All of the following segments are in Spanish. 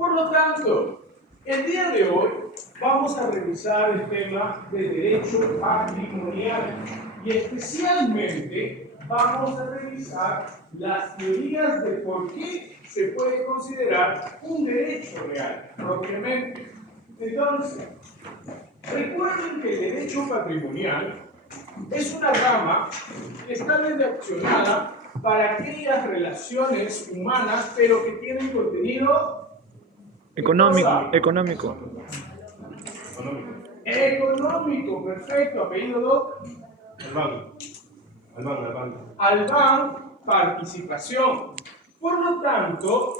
Por lo tanto, el día de hoy vamos a revisar el tema del derecho patrimonial y especialmente vamos a revisar las teorías de por qué se puede considerar un derecho real propiamente. Entonces, recuerden que el derecho patrimonial es una rama que está redaccionada para aquellas relaciones humanas, pero que tienen contenido Económico. económico, perfecto. Apellido Doc. Albán, participación. Por lo tanto,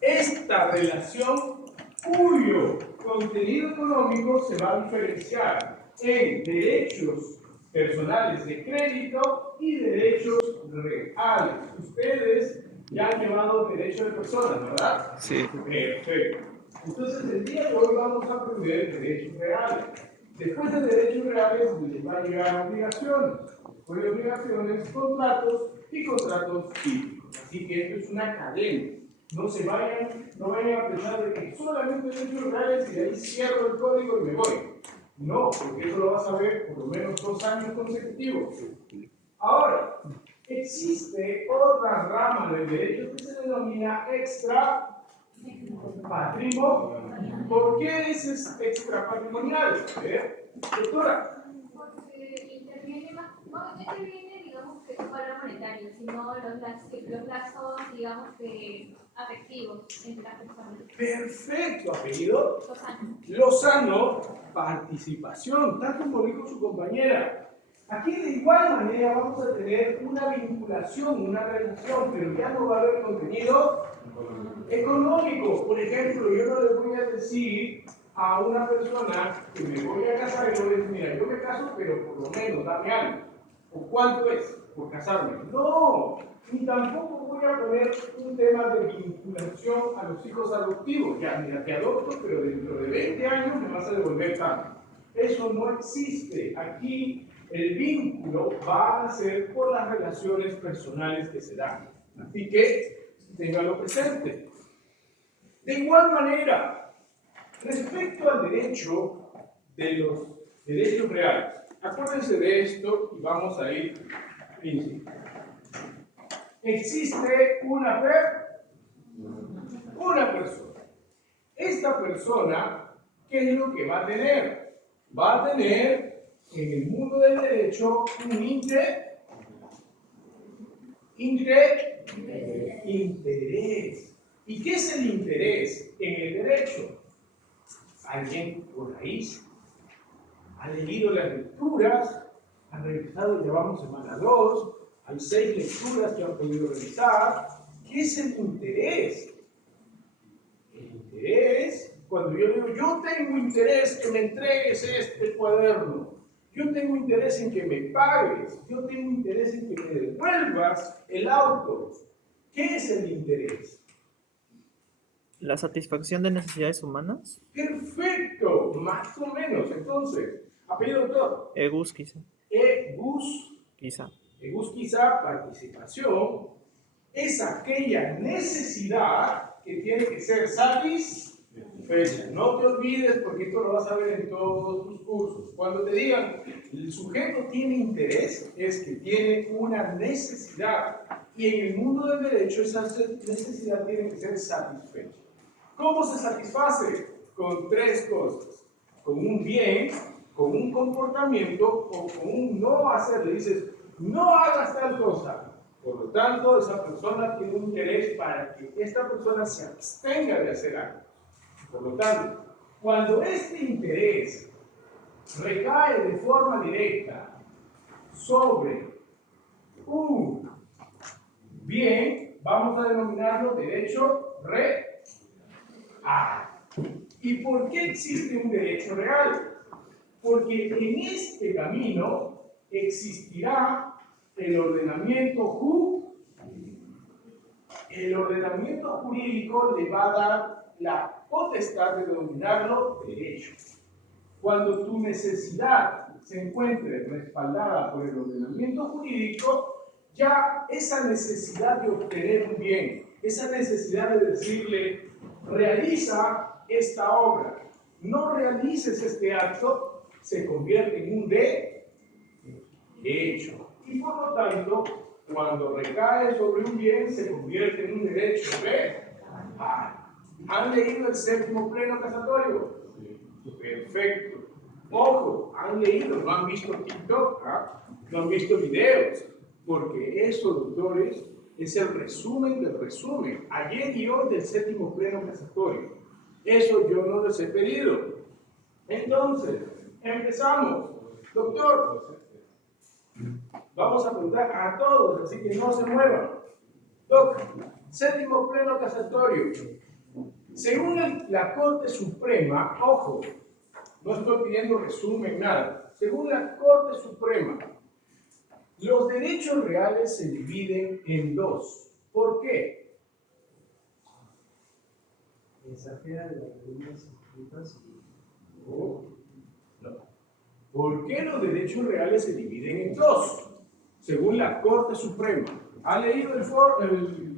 esta relación cuyo contenido económico se va a diferenciar en derechos personales de crédito y derechos reales. Ustedes ya han llevado derecho de personas, ¿verdad? Sí. Perfecto. Entonces, el día de hoy vamos a aprender derechos reales. Después de derechos reales, les va a llegar obligaciones. Después de obligaciones, contratos y contratos típicos. Así que esto es una cadena. No vayan a pensar de que solamente derechos reales y de ahí cierro el código y me voy. No, porque eso lo vas a ver por lo menos 2 años consecutivos. Ahora, existe otra rama del derecho que se denomina extrapatrimonial. ¿Por qué es extrapatrimonial? Doctora. Porque interviene más, no interviene, digamos, que un valor monetario, sino los lazos, digamos, que afectivos entre las personas. Perfecto, apellido. Lozano. Lozano, participación, tal como dijo su compañera. Aquí de igual manera vamos a tener una vinculación, una relación, pero ya no va a haber contenido económico. Por ejemplo, yo no le voy a decir a una persona que me voy a casar y le voy a decir, mira, yo me caso, pero por lo menos dame algo. ¿O cuánto es por casarme? No, ni tampoco voy a poner un tema de vinculación a los hijos adoptivos. Ya, mira, te adopto, pero dentro de 20 años me vas a devolver tanto. Eso no existe. Aquí el vínculo va a ser por las relaciones personales que se dan. Así que, ténganlo presente. De igual manera, respecto al derecho de los derechos reales, acuérdense de esto y vamos a ir al principio. Existe una persona. Esta persona, ¿qué es lo que va a tener? Va a tener en el mundo del derecho un interés. ¿Y qué es el interés en el derecho? Alguien por ahí ha leído las lecturas, ha revisado, llevamos semana 2, hay 6 lecturas que han podido revisar. ¿Qué es el interés? El interés, cuando yo digo, yo tengo interés que me entregues este cuaderno, yo tengo interés en que me pagues, yo tengo interés en que me devuelvas el auto. ¿Qué es el interés? ¿La satisfacción de necesidades humanas? Perfecto, más o menos. Entonces, apellido doctor. Egus, quizá. Egus quizá, participación, es aquella necesidad que tiene que ser satisfecha. No te olvides, porque esto lo vas a ver en todos tus cursos. Cuando te digan, el sujeto tiene interés, es que tiene una necesidad. Y en el mundo del derecho, esa necesidad tiene que ser satisfecha. ¿Cómo se satisface? Con 3 cosas. Con un bien, con un comportamiento o con un no hacer. Le dices, no hagas tal cosa. Por lo tanto, esa persona tiene un interés para que esta persona se abstenga de hacer algo. Por lo tanto, cuando este interés recae de forma directa sobre un bien, vamos a denominarlo derecho real. ¿Y por qué existe un derecho real? Porque en este camino existirá el ordenamiento jurídico. El ordenamiento jurídico le va a dar la potestad de denominarlo derecho. Cuando tu necesidad se encuentre respaldada por el ordenamiento jurídico, ya esa necesidad de obtener un bien, esa necesidad de decirle, realiza esta obra. No realices este acto, se convierte en un derecho. Y por lo tanto, cuando recae sobre un bien, se convierte en un derecho. ¿Han leído el séptimo pleno casatorio? Perfecto. Ojo, han leído, no han visto TikTok, no han visto videos, porque eso, doctores, es el resumen del resumen. Ayer y hoy del séptimo pleno casatorio. Eso yo no les he pedido. Entonces, empezamos. Doctor, vamos a preguntar a todos, así que no se muevan. Doc, séptimo pleno casatorio. Según la Corte Suprema, ojo, no estoy pidiendo resumen, nada. Según la Corte Suprema, los derechos reales se dividen en dos. ¿Por qué? Mensajera de las reglas escritas No. ¿Por qué los derechos reales se dividen en dos? Según la Corte Suprema. ¿Ha leído el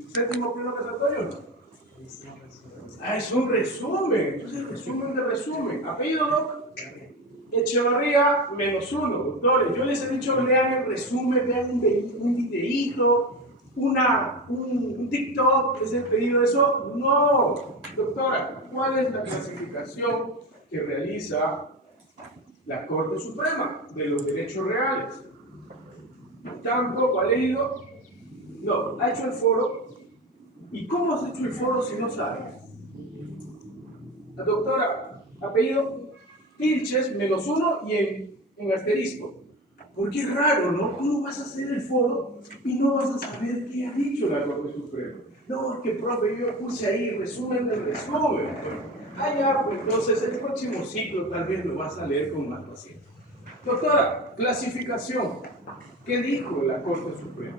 séptimo pleno casatorio? Es un resumen. Entonces, resumen de resumen. ¿Apellido, Doc? Echevarría, -1. Doctores, yo les he dicho que lean el resumen, vean un videíto, un TikTok, ¿les he pedido eso? No. Doctora, ¿cuál es la clasificación que realiza la Corte Suprema de los derechos reales? Tampoco ha leído. No, ha hecho el foro. ¿Y cómo has hecho el foro si no sabes? La doctora, apellido Tilches, -1 y en asterisco. Porque es raro, ¿no? ¿Cómo vas a hacer el foro y no vas a saber qué ha dicho la Corte Suprema? No, es que, profe, yo puse ahí resumen del resumen. Ah, ya, pues entonces el próximo ciclo tal vez lo vas a leer con más paciencia. Doctora, clasificación. ¿Qué dijo la Corte Suprema?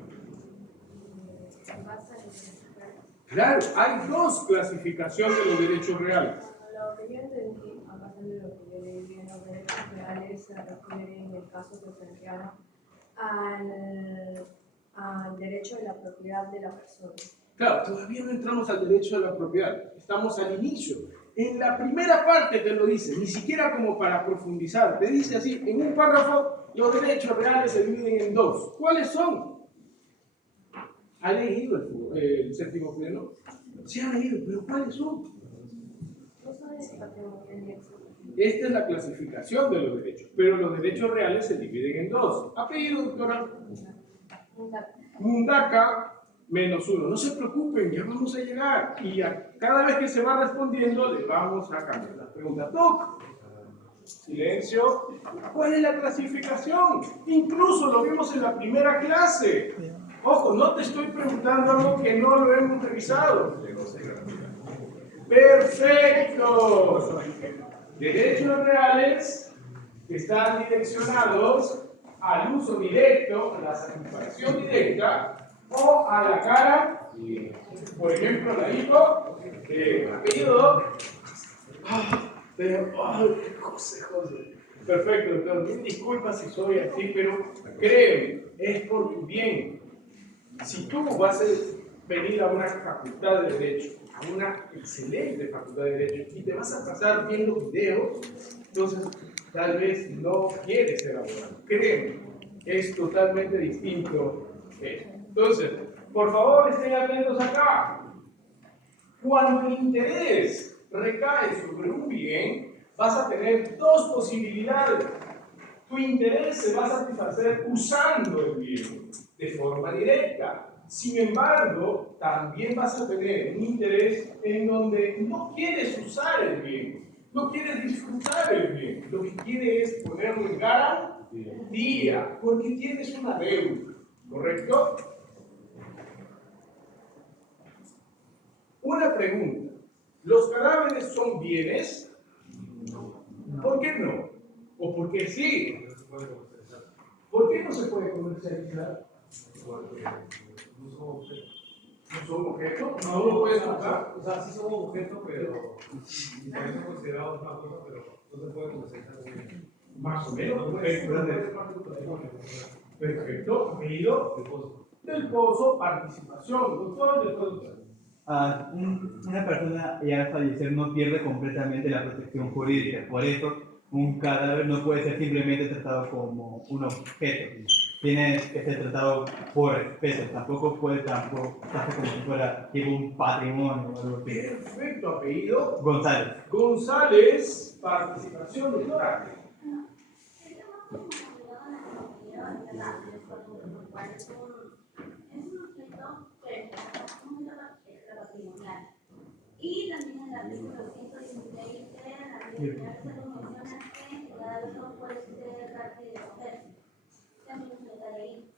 Claro, hay dos clasificaciones de los derechos reales. Lo que yo entendí, a base de lo que yo leí bien, los derechos reales se refieren en el caso que se refiere al derecho de la propiedad de la persona. Claro, todavía no entramos al derecho de la propiedad, estamos al inicio. En la primera parte te lo dice, ni siquiera como para profundizar, te dice así, en un párrafo, los derechos reales se dividen en dos. ¿Cuáles son? ¿Ha leído el séptimo pleno? Sí ha leído, pero ¿cuáles son? No sabes si patrimonio. Esta es la clasificación de los derechos, pero los derechos reales se dividen en dos. Apellido, doctora. Mundaka, -1. No se preocupen, ya vamos a llegar. Y cada vez que se va respondiendo, le vamos a cambiar la pregunta. Doc, silencio. ¿Cuál es la clasificación? Incluso lo vimos en la primera clase. Ojo, no te estoy preguntando algo que no lo hemos revisado. Perfecto. Derechos reales que están direccionados al uso directo, a la satisfacción directa o a la cara, por ejemplo, la hipo, apellido, pero, José. Perfecto, doctor. Disculpa si soy así, pero créeme, es por tu bien. Si tú vas a venir a una facultad de Derecho, a una excelente facultad de Derecho, y te vas a pasar viendo videos, entonces tal vez no quieres ser abogado. Créeme, es totalmente distinto eso. Entonces, por favor, estén atentos acá. Cuando el interés recae sobre un bien, vas a tener dos posibilidades. Tu interés se va a satisfacer usando el bien de forma directa. Sin embargo, también vas a tener un interés en donde no quieres usar el bien, no quieres disfrutar el bien, lo que quieres es ponerlo en garantía, porque tienes una deuda, ¿correcto? Una pregunta, ¿los cadáveres son bienes? ¿Por qué no? ¿O por qué sí? ¿Por qué no se puede comercializar? ¿No son objetos? ¿No lo puedes tocar? O sea, sí somos objetos, pero son considerados una cosa, pero no se puede comercializar. Más o menos. Perfecto. Apellido del pozo, participación. Doctor, del pozo. Una persona ya al fallecer no pierde completamente la protección jurídica, por eso un cadáver no puede ser simplemente tratado como un objeto, tiene que ser tratado por especies, tampoco puede tratarse como si fuera tipo un patrimonio o algo así. Perfecto, apellido. González. González, participación, doctora. Y también el artículo 116 de la ley se menciona que el cadáver no puede ser parte de mujer. También se trata de ahí.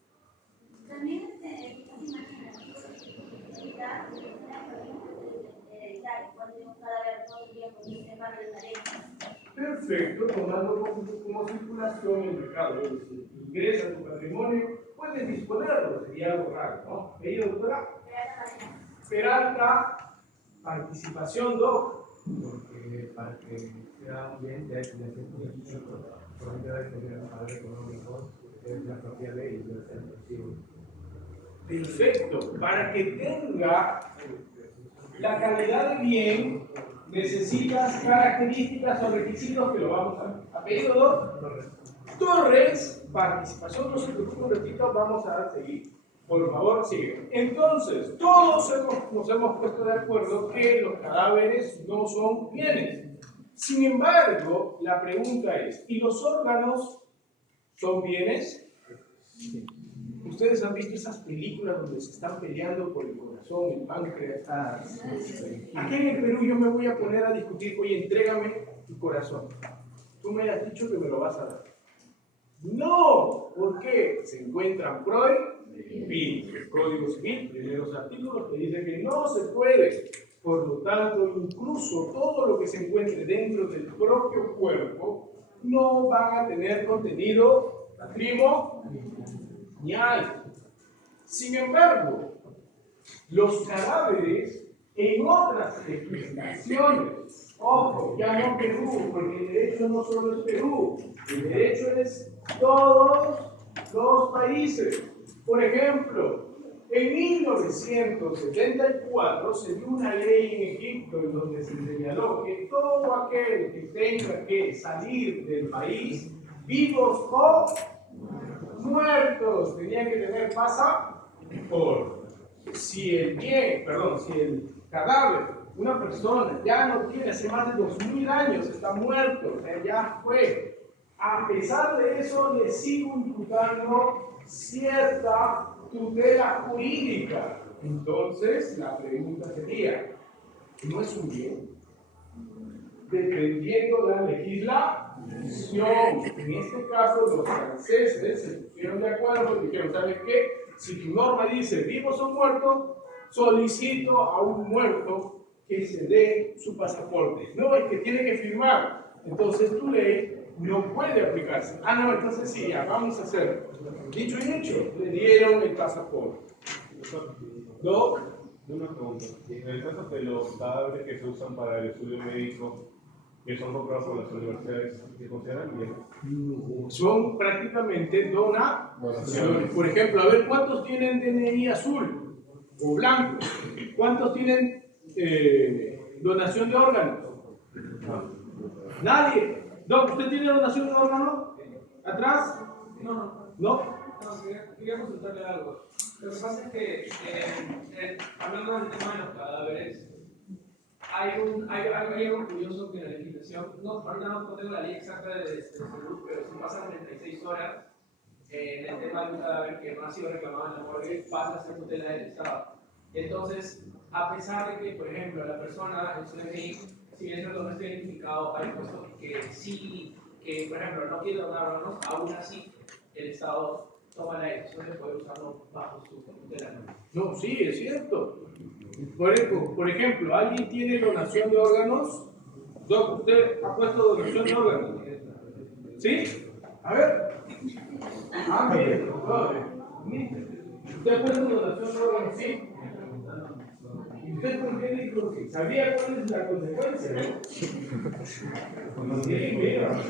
También estas imágenes hereditaria, cuando un cadáver podría ponerse parte de la ley. Perfecto, tomando como circulación el mercado, es decir, ingresa a tu patrimonio, puedes disponerlo, sería algo raro, ¿no? Apellido, doctora. Peralta, participación, doc. Porque para que sea un bien, ya hay que tener un equipo, por ejemplo, debe tener un valor económico, debe ser la propia ley, debe ser efectivo. Perfecto, para que tenga la calidad de bien, necesitas características o requisitos que lo vamos a ver. Apellido, doc. Torres, participación, no se preocupe un ratito, vamos a seguir. Por favor, sigue. Entonces, todos nos hemos puesto de acuerdo que los cadáveres no son bienes. Sin embargo, la pregunta es, ¿y los órganos son bienes? Ustedes han visto esas películas donde se están peleando por el corazón, el páncreas. Aquí en el Perú yo me voy a poner a discutir, oye, entrégame tu corazón. Tú me has dicho que me lo vas a dar. No, ¿por qué? Se encuentran pro y el Código Civil, primeros artículos que dicen que no se puede. Por lo tanto, incluso todo lo que se encuentre dentro del propio cuerpo no van a tener contenido patrimonial. Sin embargo, los cadáveres en otras legislaciones, ojo, ya no Perú, porque el derecho no solo es Perú, el derecho es todos los países. Por ejemplo, en 1974 se dio una ley en Egipto en donde se señaló que todo aquel que tenga que salir del país, vivos o muertos, tenía que tener pasaporte. Si el cadáver, una persona ya no tiene, hace más de 2000 años, está muerto, o sea, ya fue. A pesar de eso, le sigo imputando cierta tutela jurídica. Entonces, la pregunta sería, ¿no es un bien? Dependiendo la legislación. En este caso, los franceses se pusieron de acuerdo y dijeron, ¿sabes qué? Si tu norma dice vivos o muertos, solicito a un muerto que se dé su pasaporte. No, es que tiene que firmar. Entonces, tu ley no puede aplicarse. Ah, no, entonces sí, ya, vamos a hacerlo. Dicho y hecho, le dieron el pasaporte. ¿No? Una pregunta. En el caso de los cadáveres que se usan para el estudio médico, que son comprados por las universidades, ¿se consideran bien? Son prácticamente donaciones. Por ejemplo, a ver, ¿cuántos tienen DNI azul o blanco? ¿Cuántos tienen donación de órganos? Nadie. Doc, ¿usted tiene donación de órgano? ¿Atrás? No. ¿No? Quería consultarle algo. Lo que pasa es que, hablando del tema de los cadáveres, hay algo curioso que en la legislación, ahorita no tengo la ley exacta de salud, pero si pasan 36 horas en el tema de un cadáver que no ha sido reclamado en la morgue, pasa a ser tutela del Estado. Entonces, a pesar de que, por ejemplo, la persona en su DNI, si bien no está identificado, hay puesto que sí, que por ejemplo no quiere donar órganos, aún así el Estado toma la decisión de poder usarlo bajo su tutela. No, sí, es cierto. Por ejemplo, ¿alguien tiene donación de órganos? Doc, ¿usted ha puesto donación de órganos? ¿Sí? A ver. Ah, mire, doctor. ¿Usted ha puesto donación de órganos? Sí. ¿Y usted por qué dijo que sabía cuál es la consecuencia? ¿No? Sí, mira.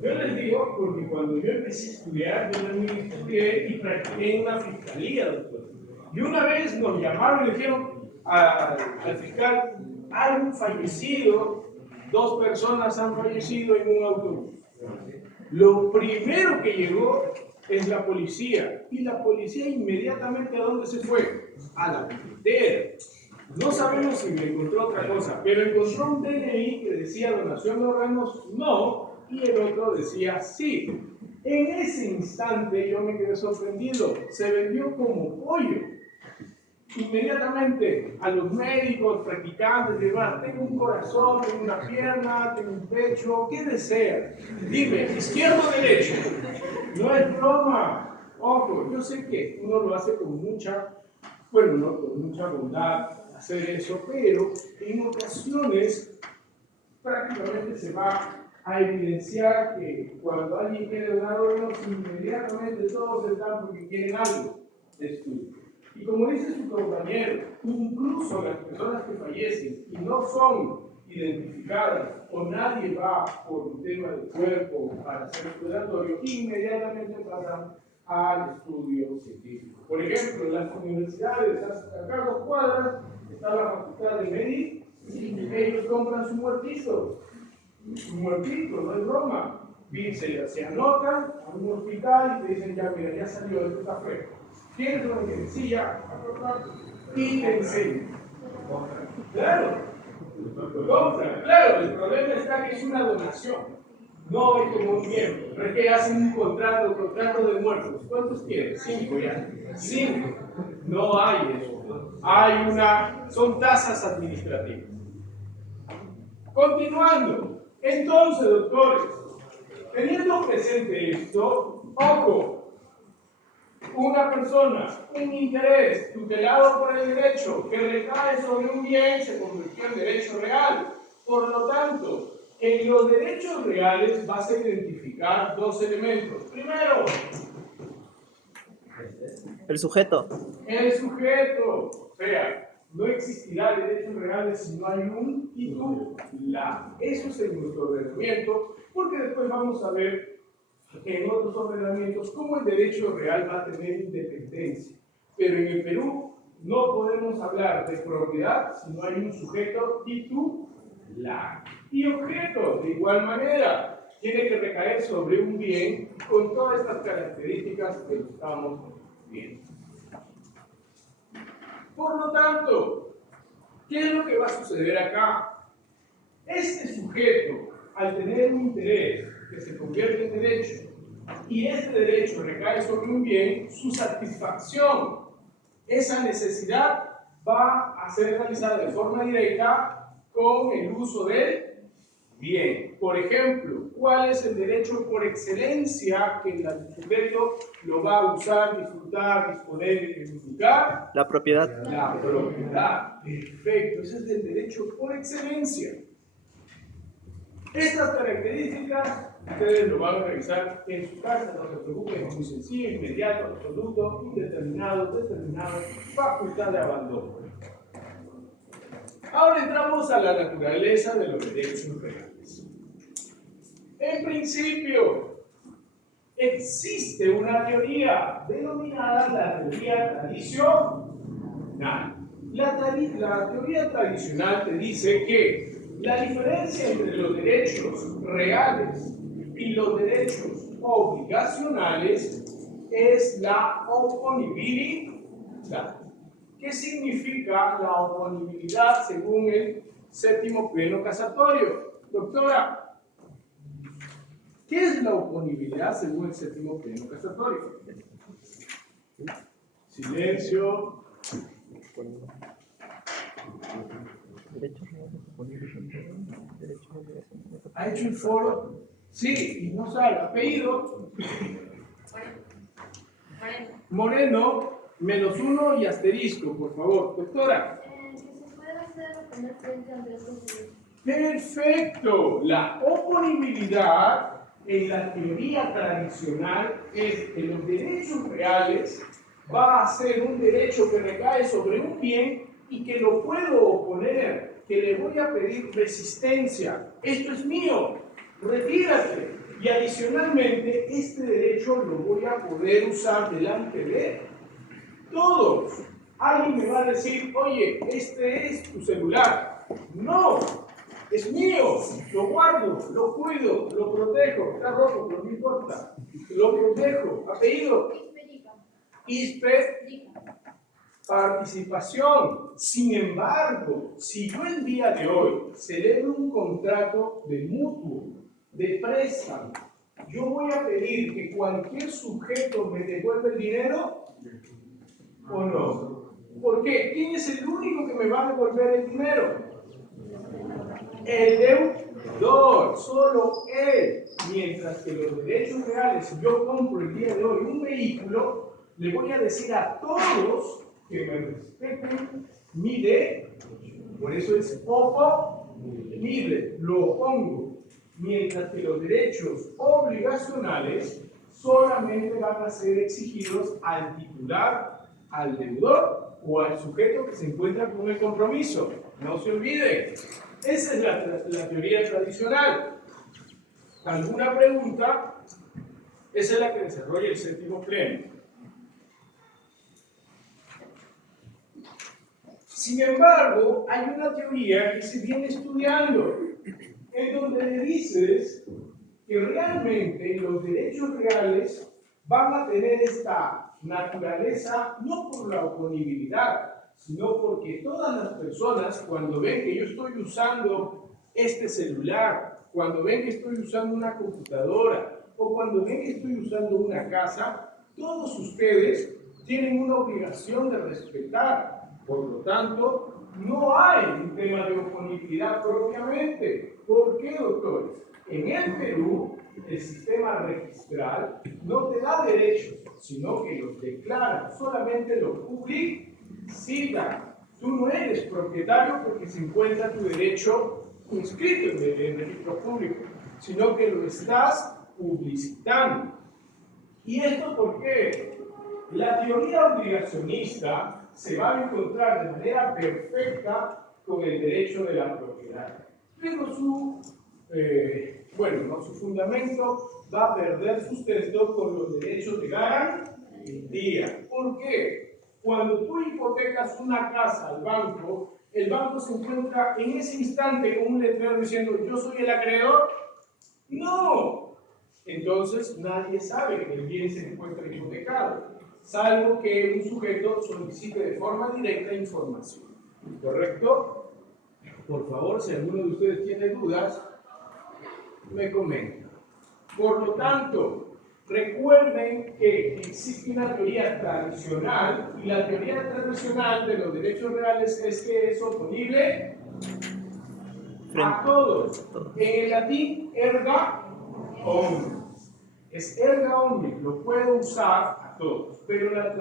Yo les digo porque cuando yo empecé a estudiar, yo también estudié y practiqué en una fiscalía, doctor. Y una vez nos llamaron y le dijeron al fiscal, hay un fallecido, 2 personas han fallecido en un autobús. Lo primero que llegó es la policía, y la policía inmediatamente ¿a dónde se fue? A la billetera. No sabemos si me encontró otra cosa, pero encontró un DNI que decía donación de órganos no, y el otro decía sí. En ese instante yo me quedé sorprendido, se vendió como pollo. Inmediatamente a los médicos, practicantes, demás, tengo un corazón, tengo una pierna, tengo un pecho, ¿qué desea? Dime, izquierdo o derecho. No es broma. Ojo, yo sé que uno lo hace con mucha, bueno, no con mucha bondad hacer eso, pero en ocasiones prácticamente se va a evidenciar que cuando alguien quiere donar órganos, inmediatamente todos están porque quieren algo de estudio. Y como dice su compañero, incluso las personas que fallecen y no son identificadas o nadie va por un tema del cuerpo para hacer exploratorio, inmediatamente pasan al estudio científico. Por ejemplo, en las universidades, acá a 2 cuadras, está la facultad de medicina, y ellos compran su muertito, no es broma. Se anotan a un hospital y te dicen, ya mira, ya salió, esto está fresco. ¿Quieres una evidencia? Y te enseñan. Claro, compran. Claro, el problema está que es una donación. No es como un miembro. No es que hacen un contrato de muertos. ¿Cuántos quieres? 5 ya. 5. No hay eso. Son tasas administrativas. Continuando. Entonces, doctores, teniendo presente esto, ojo, una persona, un interés tutelado por el derecho que recae sobre un bien se convirtió en derecho real. Por lo tanto, en los derechos reales vas a identificar 2 elementos. Primero, El sujeto. el sujeto. O sea, no existirá derechos reales si no hay un titular. Eso es en nuestro ordenamiento, porque después vamos a ver en otros ordenamientos cómo el derecho real va a tener independencia. Pero en el Perú no podemos hablar de propiedad si no hay un sujeto titular. Y objeto, de igual manera, tiene que recaer sobre un bien con todas estas características que estamos viendo. Por lo tanto, ¿qué es lo que va a suceder acá? Este sujeto, al tener un interés que se convierte en derecho, y este derecho recae sobre un bien, su satisfacción, esa necesidad va a ser realizada de forma directa con el uso del bien. Por ejemplo, ¿cuál es el derecho por excelencia que el sujeto lo va a usar, disfrutar, disponer y reivindicar? La propiedad. La propiedad. Perfecto, ese es el derecho por excelencia. Estas características ustedes lo van a revisar en su casa, no se preocupen, es muy sencillo, inmediato, absoluto, indeterminado, determinado, facultad de abandono. Ahora entramos a la naturaleza de los derechos reales. En principio, existe una teoría denominada la teoría tradicional. La teoría tradicional te dice que la diferencia entre los derechos reales y los derechos obligacionales es la oponibilidad. ¿Qué significa la oponibilidad según el 7º pleno casatorio? Doctora, ¿qué es la oponibilidad según el 7º pleno casatorio? Silencio. ¿Ha hecho el foro? Sí, y no sabe. Apellido. Moreno. -1 y asterisco, por favor. Doctora. Que se puede hacer poner frente a derechos de... Perfecto. La oponibilidad en la teoría tradicional es que los derechos reales va a ser un derecho que recae sobre un bien y que lo puedo oponer, que le voy a pedir resistencia. Esto es mío, retírate. Y adicionalmente, este derecho lo voy a poder usar delante de todos. Alguien me va a decir, oye, este es tu celular. No, es mío, lo guardo, lo cuido, lo protejo. Está roto, pero no importa. Lo protejo. Apellido, ISPE, participación. Sin embargo, si yo el día de hoy celebro un contrato de mutuo, de préstamo, yo voy a pedir que cualquier sujeto me devuelva el dinero o no. ¿Por qué? ¿Quién es el único que me va a devolver el dinero? El deudor, solo él. Mientras que los derechos reales, si yo compro el día de hoy un vehículo, le voy a decir a todos que me respeten mi derecho. Por eso es oponible, lo opongo. Mientras que los derechos obligacionales solamente van a ser exigidos al titular, al deudor o al sujeto que se encuentra con el compromiso. No se olvide, esa es la teoría tradicional. ¿Alguna pregunta? Esa es la que desarrolla el séptimo pleno. Sin embargo, hay una teoría que se viene estudiando, en donde le dices que realmente los derechos reales van a tener esta naturaleza no por la oponibilidad, sino porque todas las personas, cuando ven que yo estoy usando este celular, cuando ven que estoy usando una computadora o cuando ven que estoy usando una casa, todos ustedes tienen una obligación de respetar. Por lo tanto, no hay un tema de oponibilidad propiamente. ¿Por qué, doctores? En el Perú, el sistema registral no te da derechos, sino que los declara, solamente los publicita. Tú no eres propietario porque se encuentra tu derecho inscrito en el registro público, sino que lo estás publicitando. ¿Y esto por qué? La teoría obligacionista se va a encontrar de manera perfecta con el derecho de la propiedad. Pero su fundamento va a perder sustento con los derechos de garantía. ¿Por qué? Cuando tú hipotecas una casa al banco, el banco se encuentra en ese instante con un letrero diciendo ¿yo soy el acreedor? ¡No! Entonces nadie sabe que el bien se encuentra hipotecado, salvo que un sujeto solicite de forma directa información. ¿Correcto? Por favor, si alguno de ustedes tiene dudas, me comenta. Por lo tanto, recuerden que existe una teoría tradicional y la teoría tradicional de los derechos reales es que es oponible a todos. En el latín, erga omnes. Es erga omnes, lo puedo usar a todos. Pero la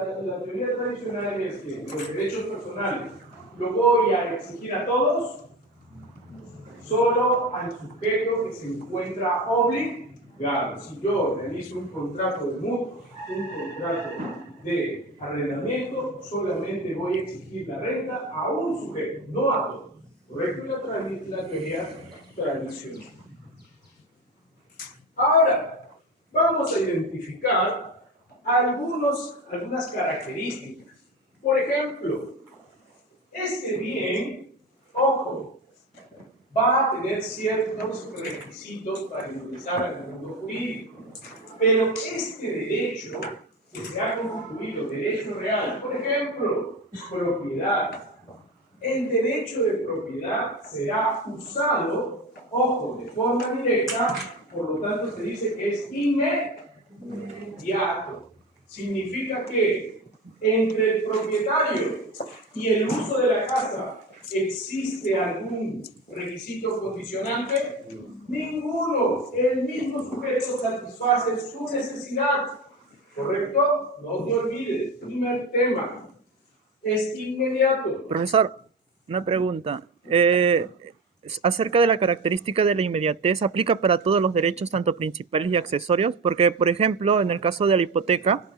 teoría tradicional es que los derechos personales lo voy a exigir a todos, solo al sujeto que se encuentra obligado. Si yo realizo un contrato de mutuo, un contrato de arrendamiento, solamente voy a exigir la renta a un sujeto, no a todos. ¿Correcto? La teoría tradicional. Ahora, vamos a identificar algunas características. Por ejemplo, este bien, ojo, va a tener ciertos requisitos para ingresar al mundo jurídico, pero este derecho que se ha constituido derecho real, por ejemplo, propiedad, el derecho de propiedad será usado, ojo, de forma directa, por lo tanto se dice que es inmediato. Significa que entre el propietario y el uso de la casa, ¿existe algún requisito condicionante? Ninguno. El mismo sujeto satisface su necesidad. ¿Correcto? No te olvides. Primer tema. Es inmediato. Profesor, una pregunta. Acerca de la característica de la inmediatez, ¿aplica para todos los derechos, tanto principales y accesorios? Porque, por ejemplo, en el caso de la hipoteca,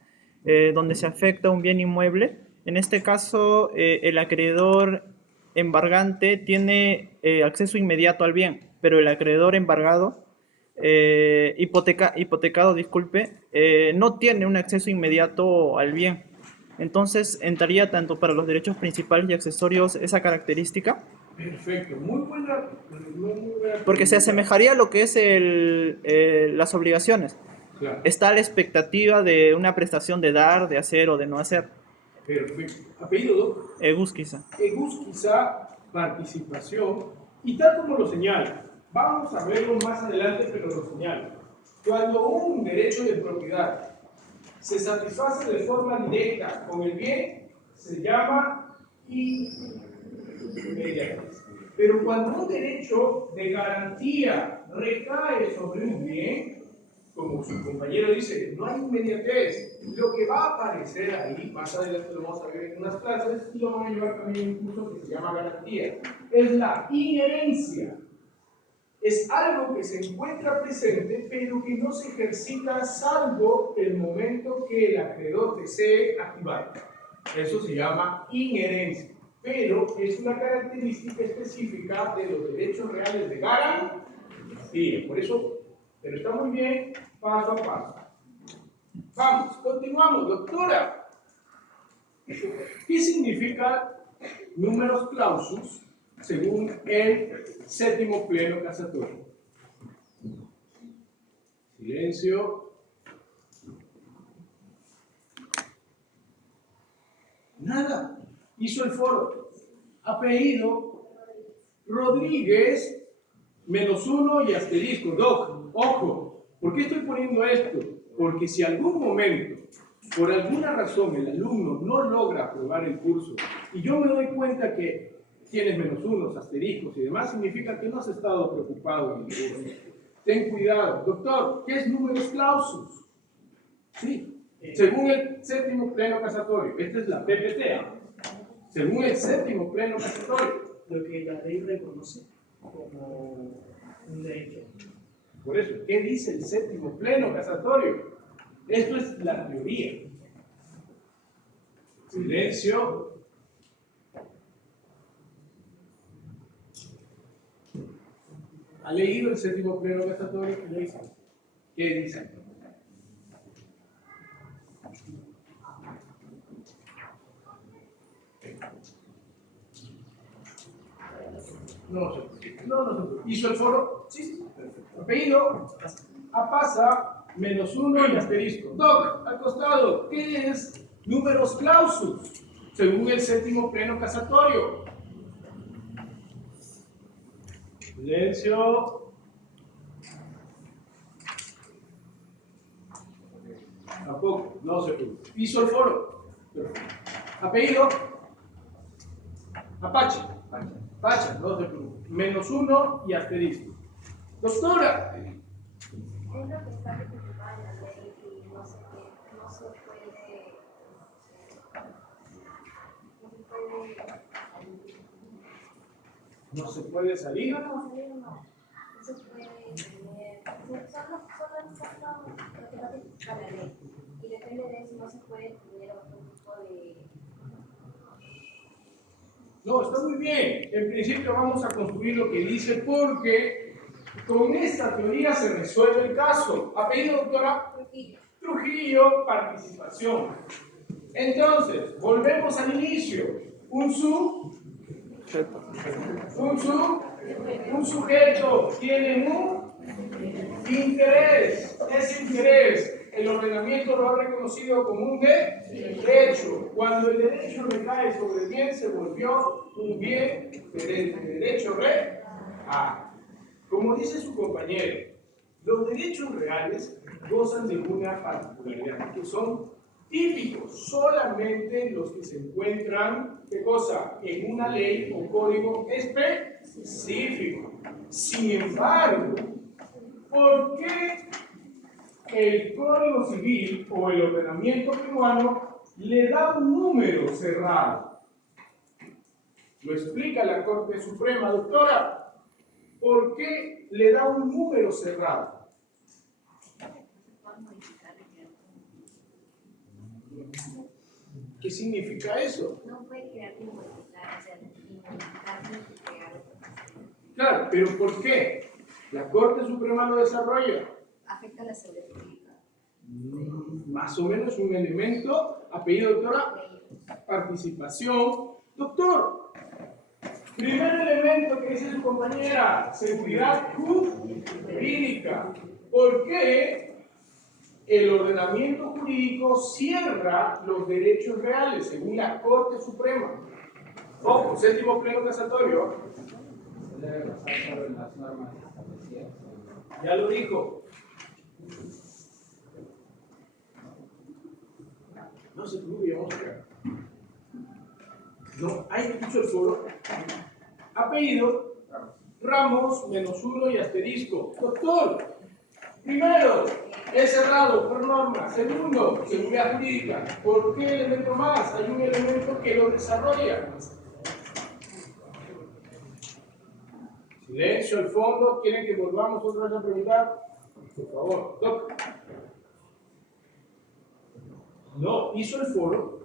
donde se afecta un bien inmueble, en este caso, el acreedor embargante tiene acceso inmediato al bien, pero el acreedor embargado, hipotecado, disculpe, no tiene un acceso inmediato al bien. Entonces, ¿entraría tanto para los derechos principales y accesorios esa característica? Perfecto, muy buena, muy buena Porque se pregunta. asemejaría a lo que es las obligaciones. Claro, Está a la expectativa de una prestación de dar, de hacer o de no hacer. perfecto. Apellido, EGUS quizá. EGUS quizá participación, y tal como lo señala, vamos a verlo más adelante, pero lo señala. Cuando un derecho de propiedad se satisface de forma directa con el bien, se llama inmediatez. Pero cuando un derecho de garantía recae sobre un bien, como su compañero dice, no hay inmediatez. Lo que va a aparecer ahí, más adelante lo vamos a ver en unas clases, y lo van a llevar también en un curso que se llama garantía, es la inherencia. Es algo que se encuentra presente, pero que no se ejercita salvo el momento que el acreedor desee activar. Eso se llama inherencia, pero es una característica específica de los derechos reales de garantía. Por eso, pero está muy bien, paso a paso. Vamos, continuamos, doctora. ¿Qué significa numerus clausus según el séptimo pleno casatorio? Silencio. Nada. Hizo el foro. Apellido Rodríguez -1 y asterisco. Doc, ojo. ¿Por qué estoy poniendo esto? Porque si algún momento, por alguna razón, el alumno no logra aprobar el curso y yo me doy cuenta que tienes -1, asteriscos y demás, significa que no has estado preocupado en el curso. Ten cuidado. Doctor, ¿qué es numerus clausus? Sí, según el séptimo pleno casatorio. Esta es la PPTA. Según el séptimo pleno casatorio. Lo que la ley reconoce como un derecho. Por eso, ¿qué dice el séptimo pleno casatorio? Esto es la teoría. Silencio. ¿Ha leído el séptimo pleno casatorio? ¿Qué le dice? ¿Qué dice? No sé. No. ¿Hizo el foro? Sí. Perfecto. Apellido. Apasa -1 y asterisco. Doc, al costado, ¿qué es numerus clausus? Según el séptimo pleno casatorio. Silencio. Tampoco, no se preocupe. ¿Hizo el foro? Perfecto. Apellido. Apache. Pacha, no se preocupe. -1 y asterisco. Doctora. Es lo que está representada en la ley y no se No se puede salir. No se puede tener, son lo que va a tipificar la ley. Y depende de eso, no se puede tener otro tipo de... No, está muy bien. En principio vamos a construir lo que dice porque con esta teoría se resuelve el caso. Apellido, doctora. Trujillo, participación. Entonces, volvemos al inicio. Un sujeto tiene un interés. Ese interés, el ordenamiento lo ha reconocido como un derecho. Cuando el derecho recae sobre el bien, se volvió un bien de derecho real. Como dice su compañero, los derechos reales gozan de una particularidad, que son típicos, solamente los que se encuentran, ¿qué cosa? En una ley o código específico. Sin embargo, ¿por qué el Código Civil o el ordenamiento peruano le da un número cerrado? Lo explica la Corte Suprema, doctora. ¿Por qué le da un número cerrado? ¿Qué significa eso? No puede crear ni modificar, o sea, ni modificar ni crear otro. Claro, pero ¿por qué? La Corte Suprema lo desarrolla. Afecta la seguridad pública. Más o menos un elemento, apellido doctora, participación. Doctor, primer elemento que dice su compañera, seguridad jurídica. ¿Por qué el ordenamiento jurídico cierra los derechos reales según la Corte Suprema? Ojo, séptimo pleno casatorio. Se debe basar sobre las normas establecidas. Ya lo dijo. No se preocupe, vamos a ver. No, hay dicho el foro. Apellido, Ramos, -1 y asterisco. Doctor, primero, es cerrado por norma. Segundo, seguridad jurídica. ¿Por qué elemento más? Hay un elemento que lo desarrolla. Silencio al fondo. ¿Quieren que volvamos otra vez a preguntar? Por favor, doctor. No, hizo el foro.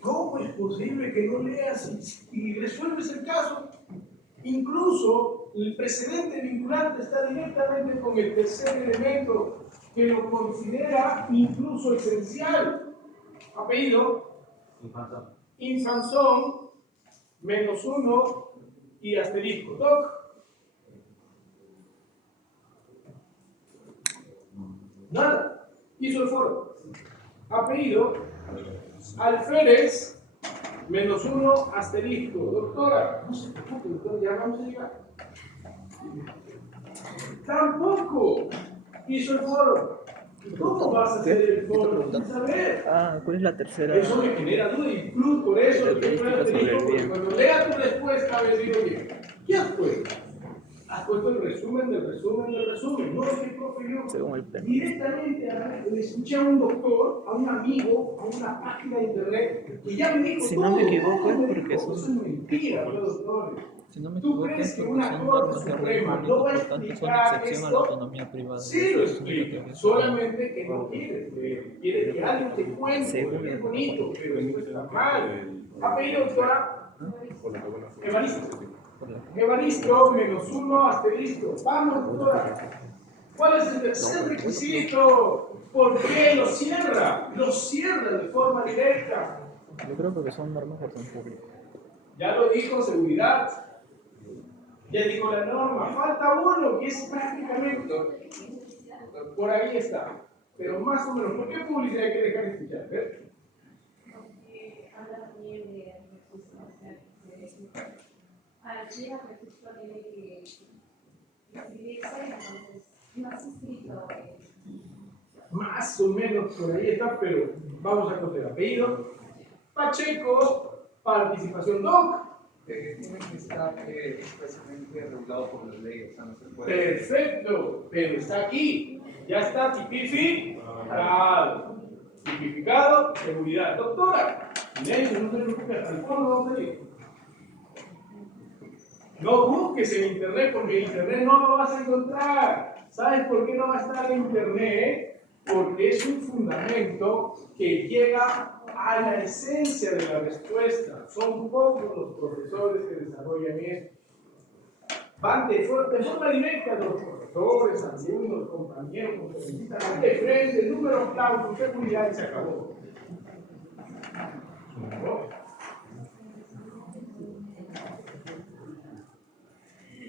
¿Cómo es posible que no leas y resuelves el caso? Incluso el precedente vinculante está directamente con el tercer elemento que lo considera incluso esencial. Apellido, Infanzón, -1 y asterisco. Doc. Nada. Hizo el foro. Apellido, Alférez, -1 asterisco. Doctora, no se preocupe, doctor, ya vamos a llegar. Tampoco hizo el foro. ¿Y cómo vas a hacer el foro? Sin saber. ¿Cuál es la tercera? Eso me genera duda, incluso por eso el asterisco, porque cuando lea tu respuesta, a ver, digo, oye, ¿qué has puesto? Has puesto el resumen del resumen del resumen. No es que, profe, yo Según el pleno. directamente le escuché a un doctor, a un amigo, a una página de internet, que ya me dijo Si todo. no me equivoco, es Me porque dijo, son- eso es mentira, doctores. Si no me ¿Tú equivoco, crees es que porque una son Corte normas de Suprema orden no va a público, por tanto son explicar excepción a la esto? autonomía privada? Sí lo explica, solamente que no quieres leer, quiere que alguien te cuente, Según es el- bonito, pero esto está mal. Apellido, doctora, Evaristo. Evaristo, -1 asterisco. Vamos, doctora. ¿Cuál es el tercer requisito? ¿Por qué lo cierra? Lo cierra de forma directa. Yo creo que son normas de orden público. Ya lo dijo seguridad. Ya dijo la norma. Falta uno que es prácticamente. Por ahí está. Pero más o menos, ¿por qué publicidad hay que dejar de escuchar? ¿Ver? Porque habla también de registro, o sea, al ir al registro tiene que inscribirse, entonces no has inscrito. Más o menos por ahí está, pero vamos a coger apellido. Pacheco, participación doc. Tiene que estar expresamente regulado por la ley, o sea, no se puede. Perfecto, pero está aquí. Ya está tipificado. Tipificado, seguridad. Doctora, silencio, no se preocupe, hasta el fondo vamos a ir. No busques en internet porque en internet no lo vas a encontrar. ¿Sabes por qué no va a estar en internet? Porque es un fundamento que llega a la esencia de la respuesta. Son pocos los profesores que desarrollan esto. Van de forma directa los profesores, alumnos, compañeros, conferencistas, van de frente, número clausus, seguridad y se acabó.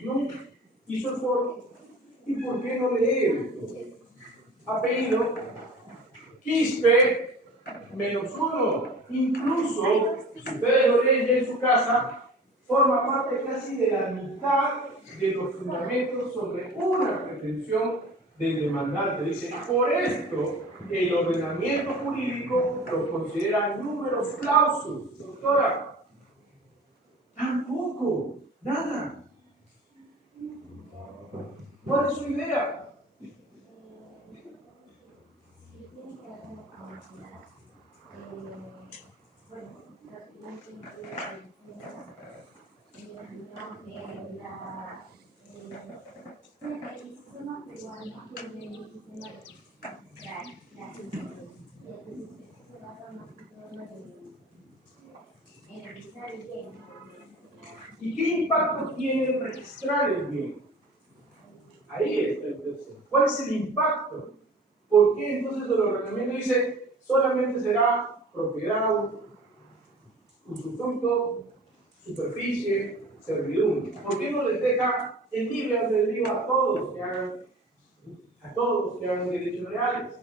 No hizo el foro. ¿Y por qué no lee esto? Apellido, Quispe, -1. Incluso, si ustedes lo leen ya en su casa, forma parte casi de la mitad de los fundamentos sobre una pretensión del demandante. Dice, por esto, el ordenamiento jurídico lo considera números clausus. Doctora, tampoco, nada. ¿Cuál es su idea? ¿Y qué impacto tiene registrar el bien? Ahí está el tercero. ¿Cuál es el impacto? ¿Por qué entonces el ordenamiento dice solamente será propiedad, usufructo, superficie, servidumbre. ¿Por qué no les deja el libre albedrío a todos que hagan derechos reales?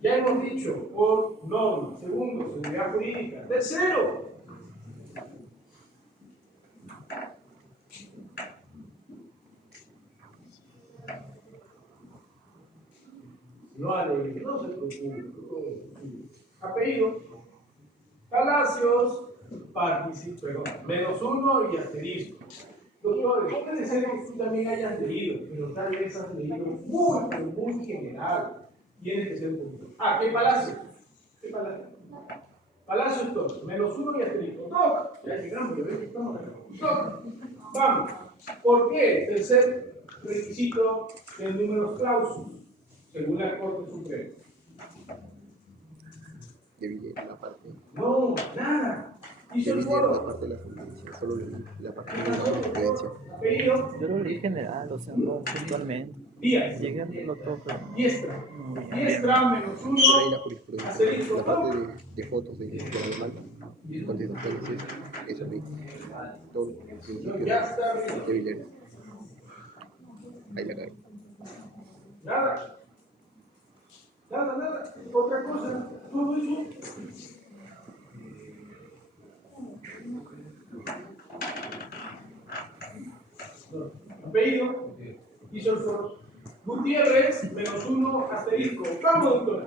Ya hemos dicho, por norma. Segundo, seguridad jurídica. Tercero, no alegre, no se preocupe. Apellido, Palacios, perdón, -1 y asterisco. Doctores, puede ser que tú también hayas leído, pero tal vez has leído muy general. Tienes que ser un poquito. ¿Qué Palacio? ¿Qué Palacio? Palacio es todo, -1 y asterisco. ¡Toc! Ya llegamos, ya ven que estamos acá. ¡Toc! Vamos. ¿Por qué? Tercer requisito del números clausus, según la Corte Suprema. La parte. No, nada. Hizo el foro. La parte de la sentencia, solo la parte de la jurisprudencia. Apellido. Yo lo leí general, o sea, no puntualmente. Díaz. Llegué a leerlo todo, pero Diestra. Diestra, -1. Ahí la jurisprudencia. Asterisco. La parte de fotos de normal, constituciones, eso ahí. Todo el principio Ya está. de Villar. Ahí la cago. Nada. Nada. Otra cosa. Todo eso. Apellido. Hizo el foro. Gutiérrez, -1, asterisco. Vamos, doctora.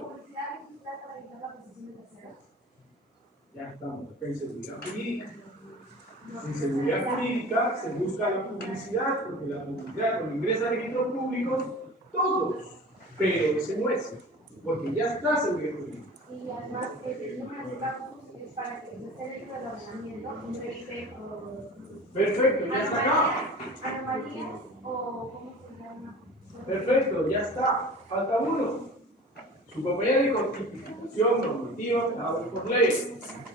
Ya estamos acá en seguridad jurídica. En seguridad jurídica se busca la publicidad, porque la publicidad, cuando ingresa a registros públicos, todos, pero ese no es, porque ya está seguridad jurídica. Y además, el número de casos es para que esté dentro del ordenamiento y revise Perfecto, ya está acá. anomalías o cómo se llama. Perfecto, ya está. Falta uno. Su compañía de tipificación normativa, abre por ley.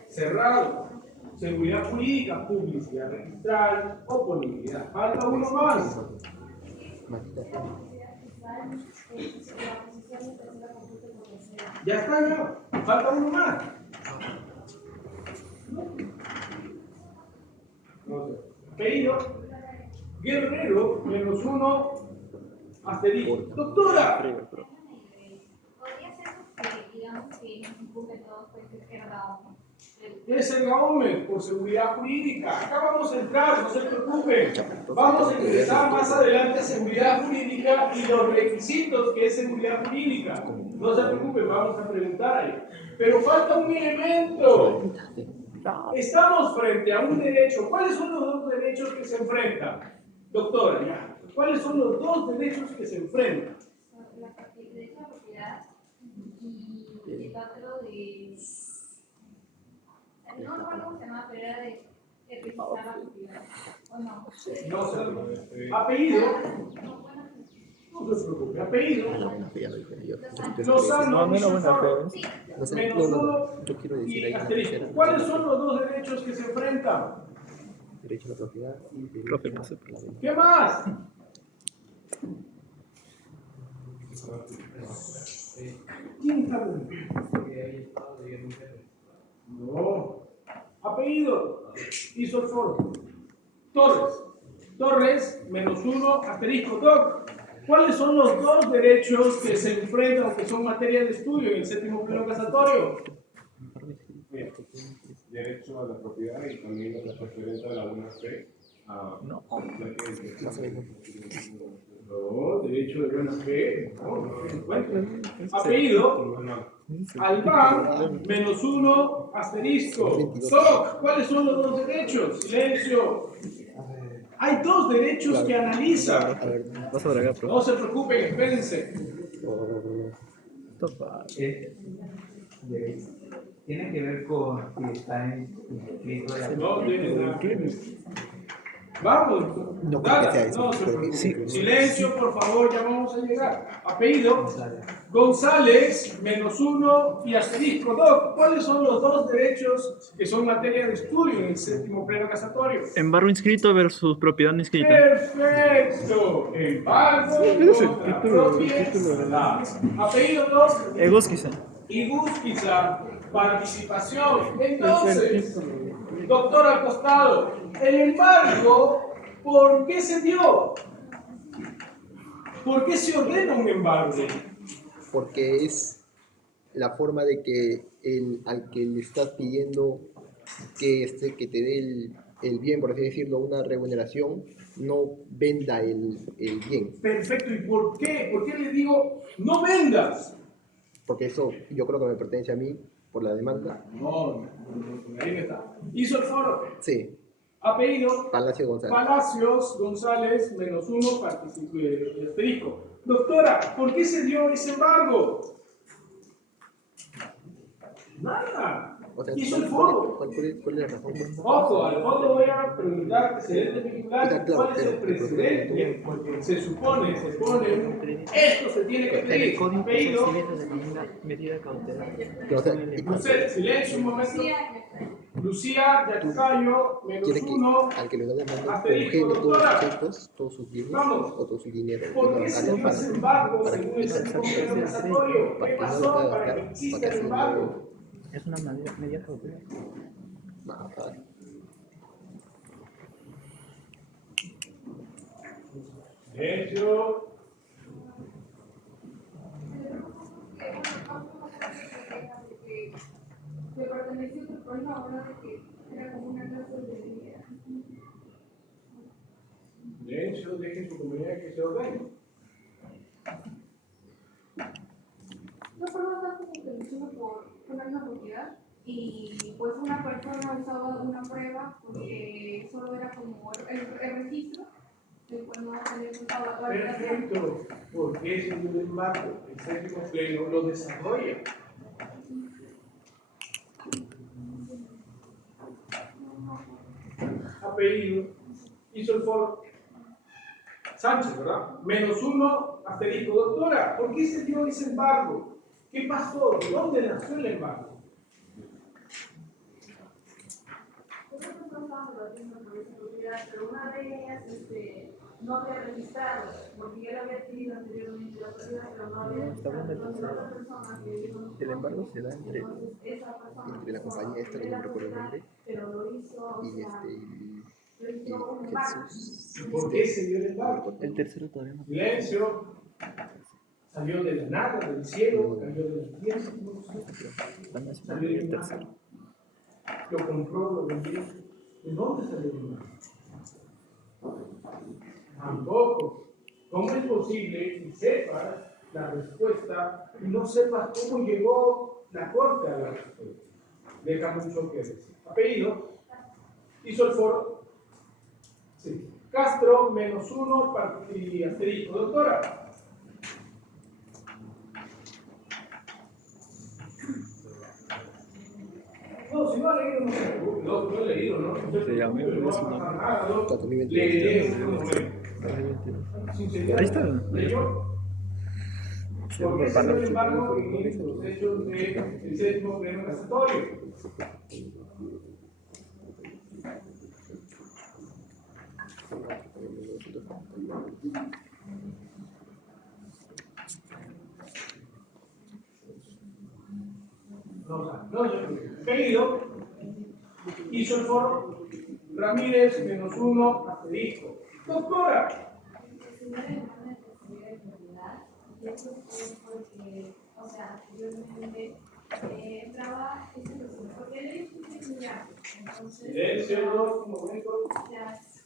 Cerrado. Seguridad jurídica, publicidad registral, oponibilidad. Falta uno más. Ya está, ya. Falta uno más. Pedido. Guerrero, -1, asterisco. Doctora. Podría ser que, digamos, que no se incumbe todo, pues es que Es el GAOMES por seguridad jurídica. Acá vamos a entrar, no se preocupen. Vamos a ingresar más adelante a seguridad jurídica y los requisitos que es seguridad jurídica. No se preocupen, vamos a preguntar ahí. Pero falta un elemento. Estamos frente a un derecho. ¿Cuáles son los dos derechos que se enfrentan? Doctora, ya. ¿Cuáles son los dos derechos que se enfrentan? el derecho a la propiedad y el otro de. No recuerdo cómo se llama, pero era de registrar la propiedad. ¿O no? No se preocupe. Apellido. No se preocupe. Apellido. Lozano y Susano. -1 Yo quiero decir y ahí asterisco. ¿Cuáles son los dos derechos que se enfrentan? derecho a la propiedad y Profe, pase por la ¿Qué más? ¿Quién está hablando? No. Apellido. Hizo el foro. Torres. Torres, -1, asterisco, doc. ¿Cuáles son los dos derechos que se enfrentan o que son materia de estudio en el séptimo pleno casatorio? Derecho a la propiedad y también la referente a la buena fe. No. No, derecho de buena fe. No se encuentra. Apellido. Albán, -1, asterisco. Doc, ¿cuáles son los dos derechos? Silencio. Hay dos derechos que analizan. A ver, vas a ver acá, No se preocupen, espérense. Tiene que ver con si está inscrito en la No tiene nada que ver. Vamos. No creo que sea eso, No se creo que preocupen. Silencio, por favor, ya vamos a llegar. Apellido. González, -1 y asterisco. Doc, ¿cuáles son los dos derechos que son materia de estudio en el séptimo pleno casatorio? Embargo inscrito versus propiedad no inscrita. Perfecto. Embargo contra propiedad. Apellido, Doc. Egusquiza. Y Gusquiza. participación. Entonces, doctor al costado, el embargo, ¿por qué se dio? ¿Por qué se ordena un embargo? Porque es la forma de que al que le estás pidiendo que te dé el bien, por así decirlo, una remuneración, no venda el bien. Perfecto, ¿y por qué? ¿Por qué le digo no vendas? Porque eso yo creo que me pertenece a mí por la demanda. No, ahí está. Hizo el foro. Sí, Apellido. Palacio González. Palacios González -1 asterisco. Doctora, ¿por qué se dio ese embargo? Nada. O sea, Hizo el foro. ¿Cuál es la razón? Ojo, al fondo voy a preguntar precedente vinculante. Está claro, ¿Cuál es el pero precedente? Se supone, esto se tiene que pedir. Apellido. Medida cautelar. O sea, Usted, silencio un momento. Lucía Yacayo, quiere que -1. al que le da demanda Asterisco, congele todos doctora. sus hechos, todos sus bienes Vamos. o todo su dinero. ¿Por qué se dio ese embargo según el Centro Compensatorio? ¿Qué pasó para que exista el embargo? Es una medida cautelar. De hecho, que perteneció a otro pueblo, ahora de que era como una cárcel de vida. dejen su comunidad que se ordene. No, perdón, tanto que lo hicimos por una propiedad y pues una persona usaba una prueba porque solo era como el registro, del cual no tenía resultado la validación. Perfecto. ¿Por qué se dio el embargo? El séptimo pleno lo desarrolla. Apellido. Hizo el foro. Sánchez, ¿verdad? -1 asterisco. Doctora, ¿por qué se dio ese embargo? ¿Qué pasó? ¿De dónde nació el embargo? Nosotros no estábamos debatiendo por esa propiedad, pero una de ellas no había registrado, porque ya la había adquirido anteriormente la propiedad, pero no había registrado. Entonces, otra persona que vino El embargo se da entre la compañía esta, que no recuerdo el nombre, pero lo hizo, y Jesús. ¿Por qué se dio el embargo? El tercero todavía no. Silencio. Salió de la nada, del cielo, cayó de la tierra, no sé. Salió de la nada. Lo compró, lo vendió. ¿De dónde salió el embargo? Tampoco. ¿Cómo es posible que sepas la respuesta y no sepas cómo llegó la corte a la respuesta? Deja mucho que decir. Apellido. Hizo el foro. Sí. Castro -1 y asterisco. Doctora. No, si no ha leído, no se preocupe. No he leído, ¿no? No se preocupe, no va a pasar nada. No. Leeré en un momento. Ahí está. ¿Leyó? Porque ese es el embargo en los hechos del séptimo pleno casatorio. Pedido, hizo el foro Ramírez -1 asterisco. Doctora. Eso fue porque, o sea, anteriormente entraba ese proceso, porque él es un estudiante, entonces Silencio, un momento. las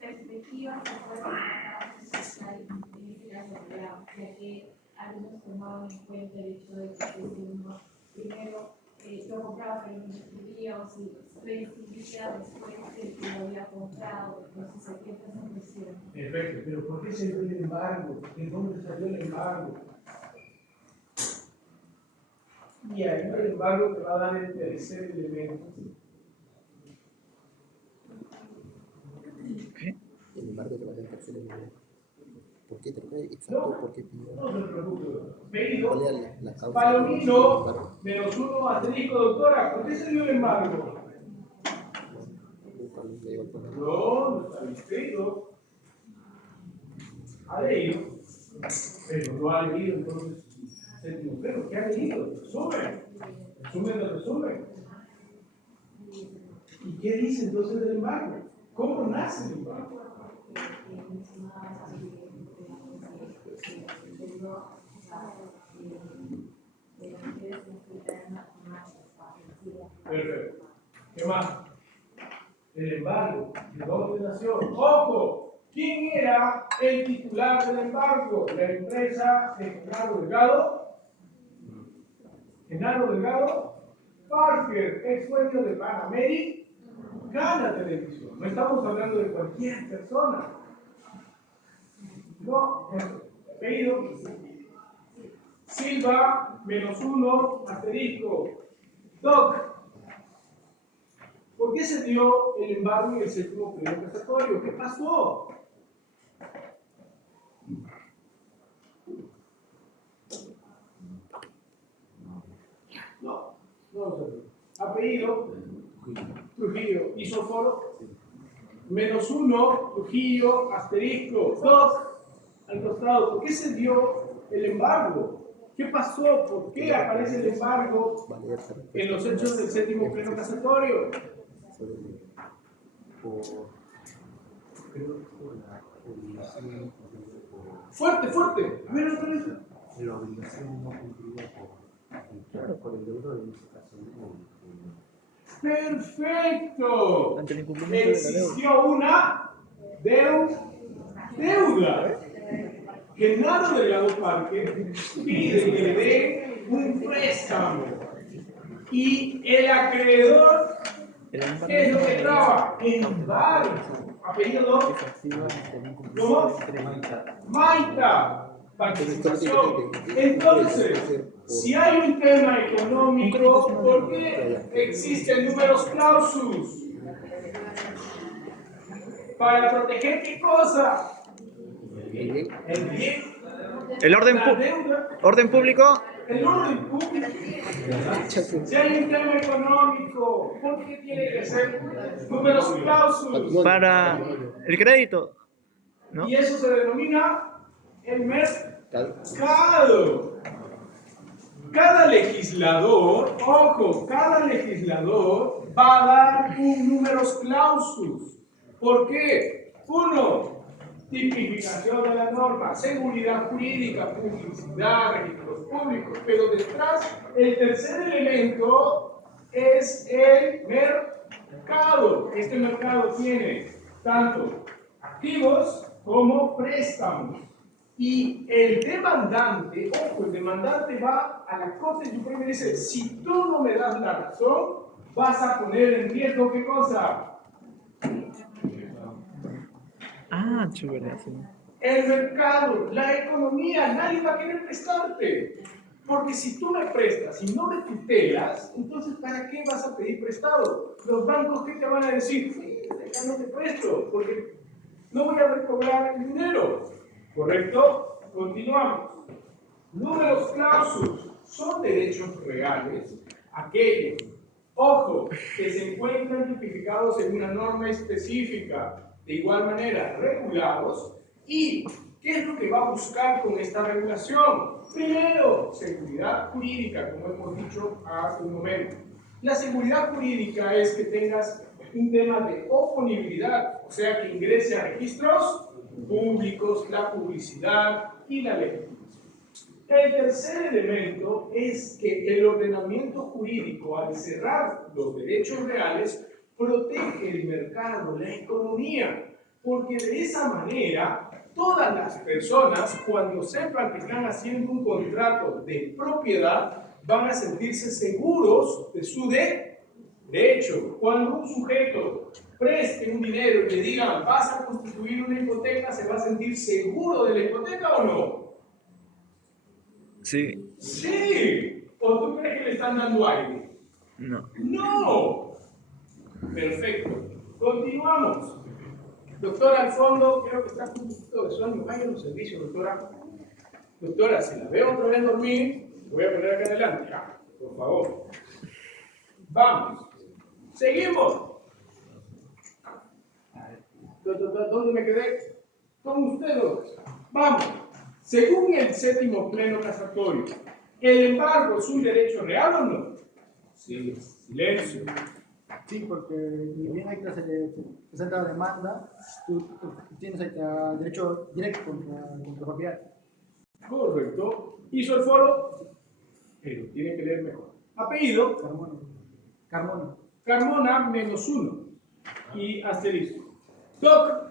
perspectivas que pueden manejar ya que algunos tomaban en cuenta el hecho de que uno primero lo compraba pero no escribía o si reescribía después de que lo había comprado, entonces aquí está esa cuestión. Perfecto, pero ¿por qué se dio el embargo? ¿De dónde salió el embargo? Y ahí el embargo te va a dar el tercer elemento. El embargo te va a dar el tercer elemento. ¿Por qué? Exacto, ¿por qué pidió? No se preocupe. Pedido. ¿Cuál es la causa? Palomino -1 asterisco. Doctora, ¿por qué se dio el embargo? No está inscrito. Ha leído, pero no ha leído, entonces, séptimo pleno, ¿qué ha leído? Sube. Resumen del resumen. ¿Y qué dice entonces del embargo? ¿Cómo nace el embargo? Perfecto. ¿Qué más? El embargo de dominación. ¡Ojo! ¿Quién era el titular del embargo? La empresa de Genaro Delgado. Genaro Delgado Parker, ex dueño de Panamericana Televisión. No estamos hablando de cualquier persona. No, apellido Silva, -1, asterisco. Doc. ¿Por qué se dio el embargo en el séptimo pleno casatorio? ¿Qué pasó? No sé. Apellido Trujillo. Isóforo -1, Trujillo, asterisco. 2 al costado. ¿Por qué se dio el embargo? ¿Qué pasó? ¿Por qué aparece el embargo en los hechos del séptimo pleno casatorio? Fuerte, fuerte. A ver, otra vez. La obligación no cumplida por el deudor, en ese caso. Perfecto. Ante el incumplimiento de la deuda. Existió una deuda. Genaro Delgado Parque pide que le dé un préstamo. Y el acreedor, ¿qué es lo que traba? Embargo. Apellido ¿cómo? Maita. Participación. Entonces, si hay un tema económico, ¿por qué existen números clausus? ¿Para proteger qué cosa? El bien. El orden, orden público. El orden público. Si hay un tema económico, ¿por qué tiene que ser números clausus? Para el crédito, ¿no? Y eso se denomina el mercado. Cada legislador, ojo, cada legislador va a dar un números clausus. ¿Por qué? Uno, tipificación de la norma, seguridad jurídica, publicidad, registros públicos. Pero detrás, el tercer elemento es el mercado. Este mercado tiene tanto activos como préstamos. Y el demandante, ojo, el demandante va a la Corte Suprema y dice, si tú no me das la razón, vas a poner en riesgo, ¿qué cosa? Ah, chévere. Sí. El mercado, la economía, nadie va a querer prestarte. Porque si tú me prestas y no me tutelas, entonces ¿para qué vas a pedir prestado? Los bancos, ¿qué te van a decir? Sí, ya no te presto, porque no voy a recobrar el dinero. ¿Correcto? Continuamos. Números clausus son derechos reales, aquellos, ojo, que se encuentran tipificados en una norma específica, de igual manera regulados. ¿Y qué es lo que va a buscar con esta regulación? Primero, seguridad jurídica, como hemos dicho hace un momento. La seguridad jurídica es que tengas un tema de oponibilidad, o sea, que ingrese a registros públicos, la publicidad y la legitimación. El tercer elemento es que el ordenamiento jurídico, al cerrar los derechos reales, protege el mercado, la economía, porque de esa manera todas las personas, cuando sepan que están haciendo un contrato de propiedad, van a sentirse seguros de su derecho. Cuando un sujeto preste un dinero y le digan vas a constituir una hipoteca, ¿se va a sentir seguro de la hipoteca o no? Sí. Sí. ¿O tú crees que le están dando aire? No. No. Perfecto. Continuamos. Doctora, al fondo, creo que está con un poquito de sueño. Vaya a los servicios, doctora. Doctora, si la veo otra vez dormir, voy a poner acá adelante. Ah, por favor. Vamos. Seguimos. ¿Dónde me quedé? Con ustedes. Vamos. Según el séptimo pleno casatorio, ¿El embargo es un derecho real o no? Sí. Silencio. Sí, porque ni bien ahí se le presenta la demanda, tú tienes ahí derecho directo contra la propiedad. Correcto. ¿Hizo el foro? Pero tiene que leer mejor. Apellido. Carmona. Carmona -1. Y asterisco. Doc.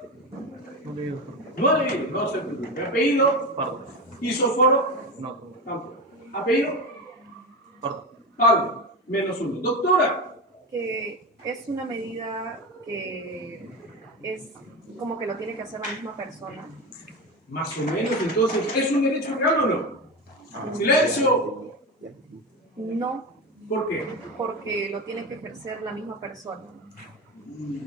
No ha leído, no se preocupe. Apellido. Pardo. ¿Hizo foro? No. Tampoco. Apellido. Pardo. Pardo. -1. Doctora. Que es una medida que es como que lo tiene que hacer la misma persona. Más o menos, entonces, ¿es un derecho real o no? ¡Silencio! No. ¿Por qué? Porque lo tiene que ejercer la misma persona.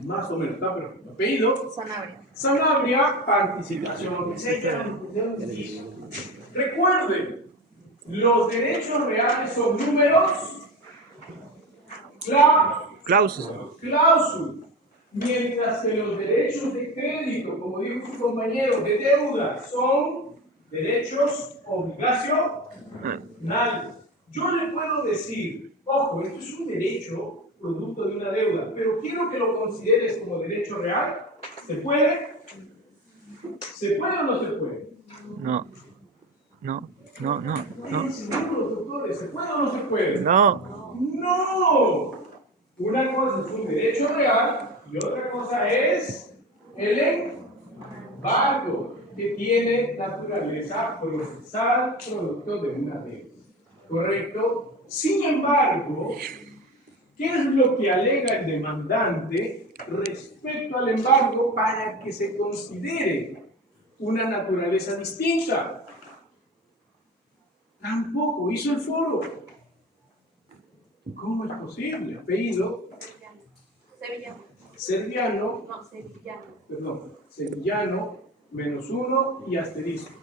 Más o menos, está perfecto. Apellido. Sanabria. Sanabria, participación. Recuerden, los derechos reales son números, cláusula. Mientras que los derechos de crédito, como dijo su compañero, de deuda, son derechos obligacionales. Yo le puedo decir, ojo, esto es un derecho producto de una deuda, pero quiero que lo consideres como derecho real. ¿Se puede? ¿Se puede o no se puede? No. Seguro, doctores, ¿se puede o no se puede? No. ¡No! Una cosa es un derecho real y otra cosa es el embargo, que tiene naturaleza procesal producto de una deuda. ¿Correcto? Sin embargo, ¿qué es lo que alega el demandante respecto al embargo para que se considere una naturaleza distinta? Tampoco hizo el foro. ¿Cómo es posible? Apellido. Sevillano. Serviano. No, sevillano. Perdón, sevillano, -1 y asterisco.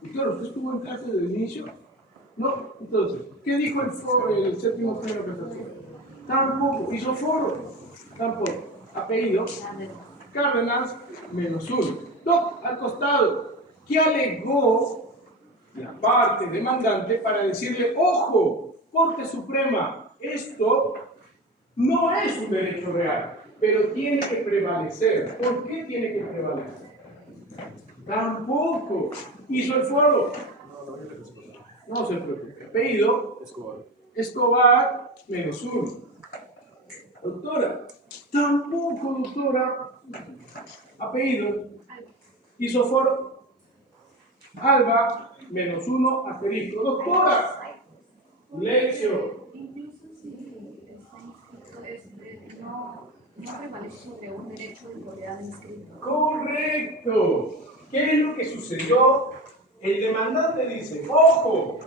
Doctor, ¿usted estuvo en clase desde el inicio? No, entonces, ¿qué dijo el foro, el séptimo pleno que pasó? Tampoco, hizo foro. Tampoco. Apellido. Cárdenas, -1. Doc, al costado. ¿Qué alegó la parte demandante para decirle, ojo, Corte Suprema, esto no es un derecho real, pero tiene que prevalecer? ¿Por qué tiene que prevalecer? Tampoco hizo el foro. No se preocupe. Apellido. Escobar, -1. Doctora. Tampoco, doctora. Apellido. Hizo foro. Alba, -1, asterisco. Doctora. Lección. Incluso si está inscrito, no prevalece sobre un derecho de propiedad inscrito. Correcto. ¿Qué es lo que sucedió? El demandante dice, ojo,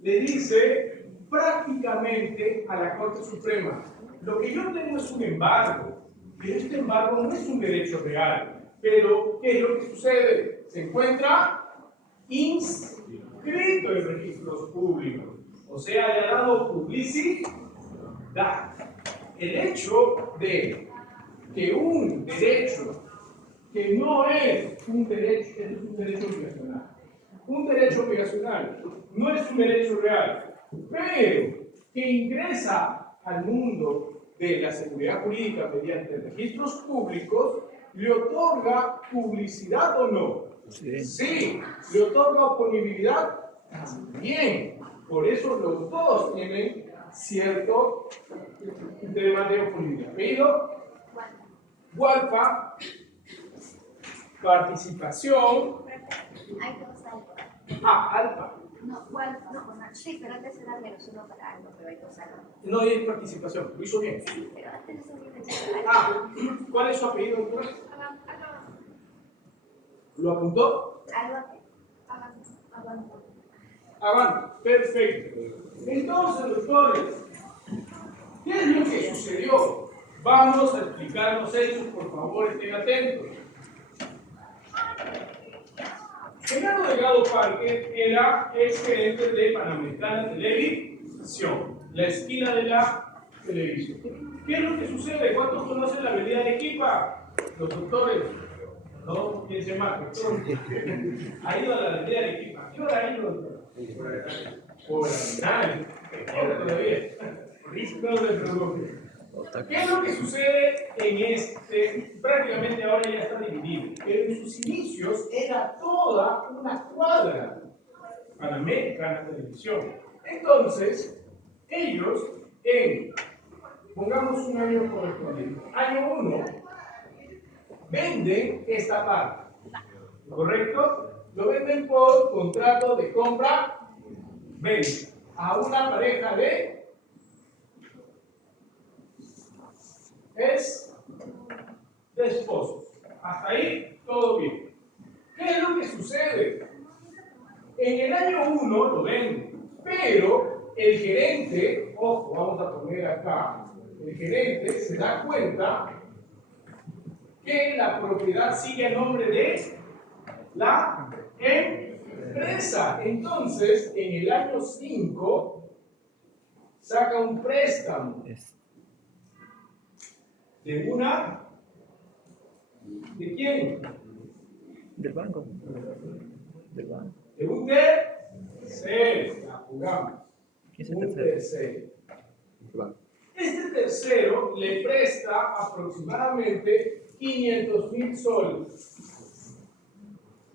le dice prácticamente a la Corte Suprema, lo que yo tengo es un embargo, pero este embargo no es un derecho real. Pero, ¿qué es lo que sucede? Se encuentra inscrito en registros públicos. O sea, le ha dado publicidad. El hecho de que un derecho que no es un derecho, es un derecho obligacional. Un derecho obligacional no es un derecho real, pero que ingresa al mundo de la seguridad jurídica mediante registros públicos, ¿le otorga publicidad o no? Sí. ¿Le otorga oponibilidad? También. Por eso los dos tienen cierto tema de oponibilidad. Pero, Gualpa, participación. Hay dos alfa. Alfa. No, ¿cuál? No, sí, pero antes era -1 para algo, pero hay dos alfa. No hay participación, lo hizo bien. Sí, pero antes no sabía. ¿Cuál es su apellido, doctora? ¿Lo apuntó? Avanti, perfecto. Entonces, doctores, ¿qué es lo que sucedió? Vamos a explicar los hechos, por favor, estén atentos. Genaro Delgado Parque era exgerente de Panamericana Televisión, la esquina de la televisión. ¿Qué es lo que sucede? ¿Cuántos conocen la avenida Arequipa? Los doctores. ¿No? ¿Quién se llama? ¿Ha ido a la avenida Arequipa? ¿Qué hora ha ido, doctor? por animal, todavía. No se preocupe. ¿Qué es lo que sucede en este? Prácticamente ahora ya está dividido. Pero en sus inicios era toda una cuadra Panamericana Televisión. Entonces, ellos, pongamos un año correspondiente, año 1, venden esta parte, ¿correcto? Lo venden por contrato de compra-venta a una pareja de esposos. Hasta ahí, todo bien. ¿Qué es lo que sucede? En el año 1 lo venden, pero el gerente, ojo, vamos a poner acá, el gerente se da cuenta que la propiedad sigue a nombre de la empresa. Entonces, en el año 5, saca un préstamo de una... ¿De quién? Del banco. Del banco. De un tercero, la jugamos. Un tercero. Este tercero le presta aproximadamente 500.000 soles.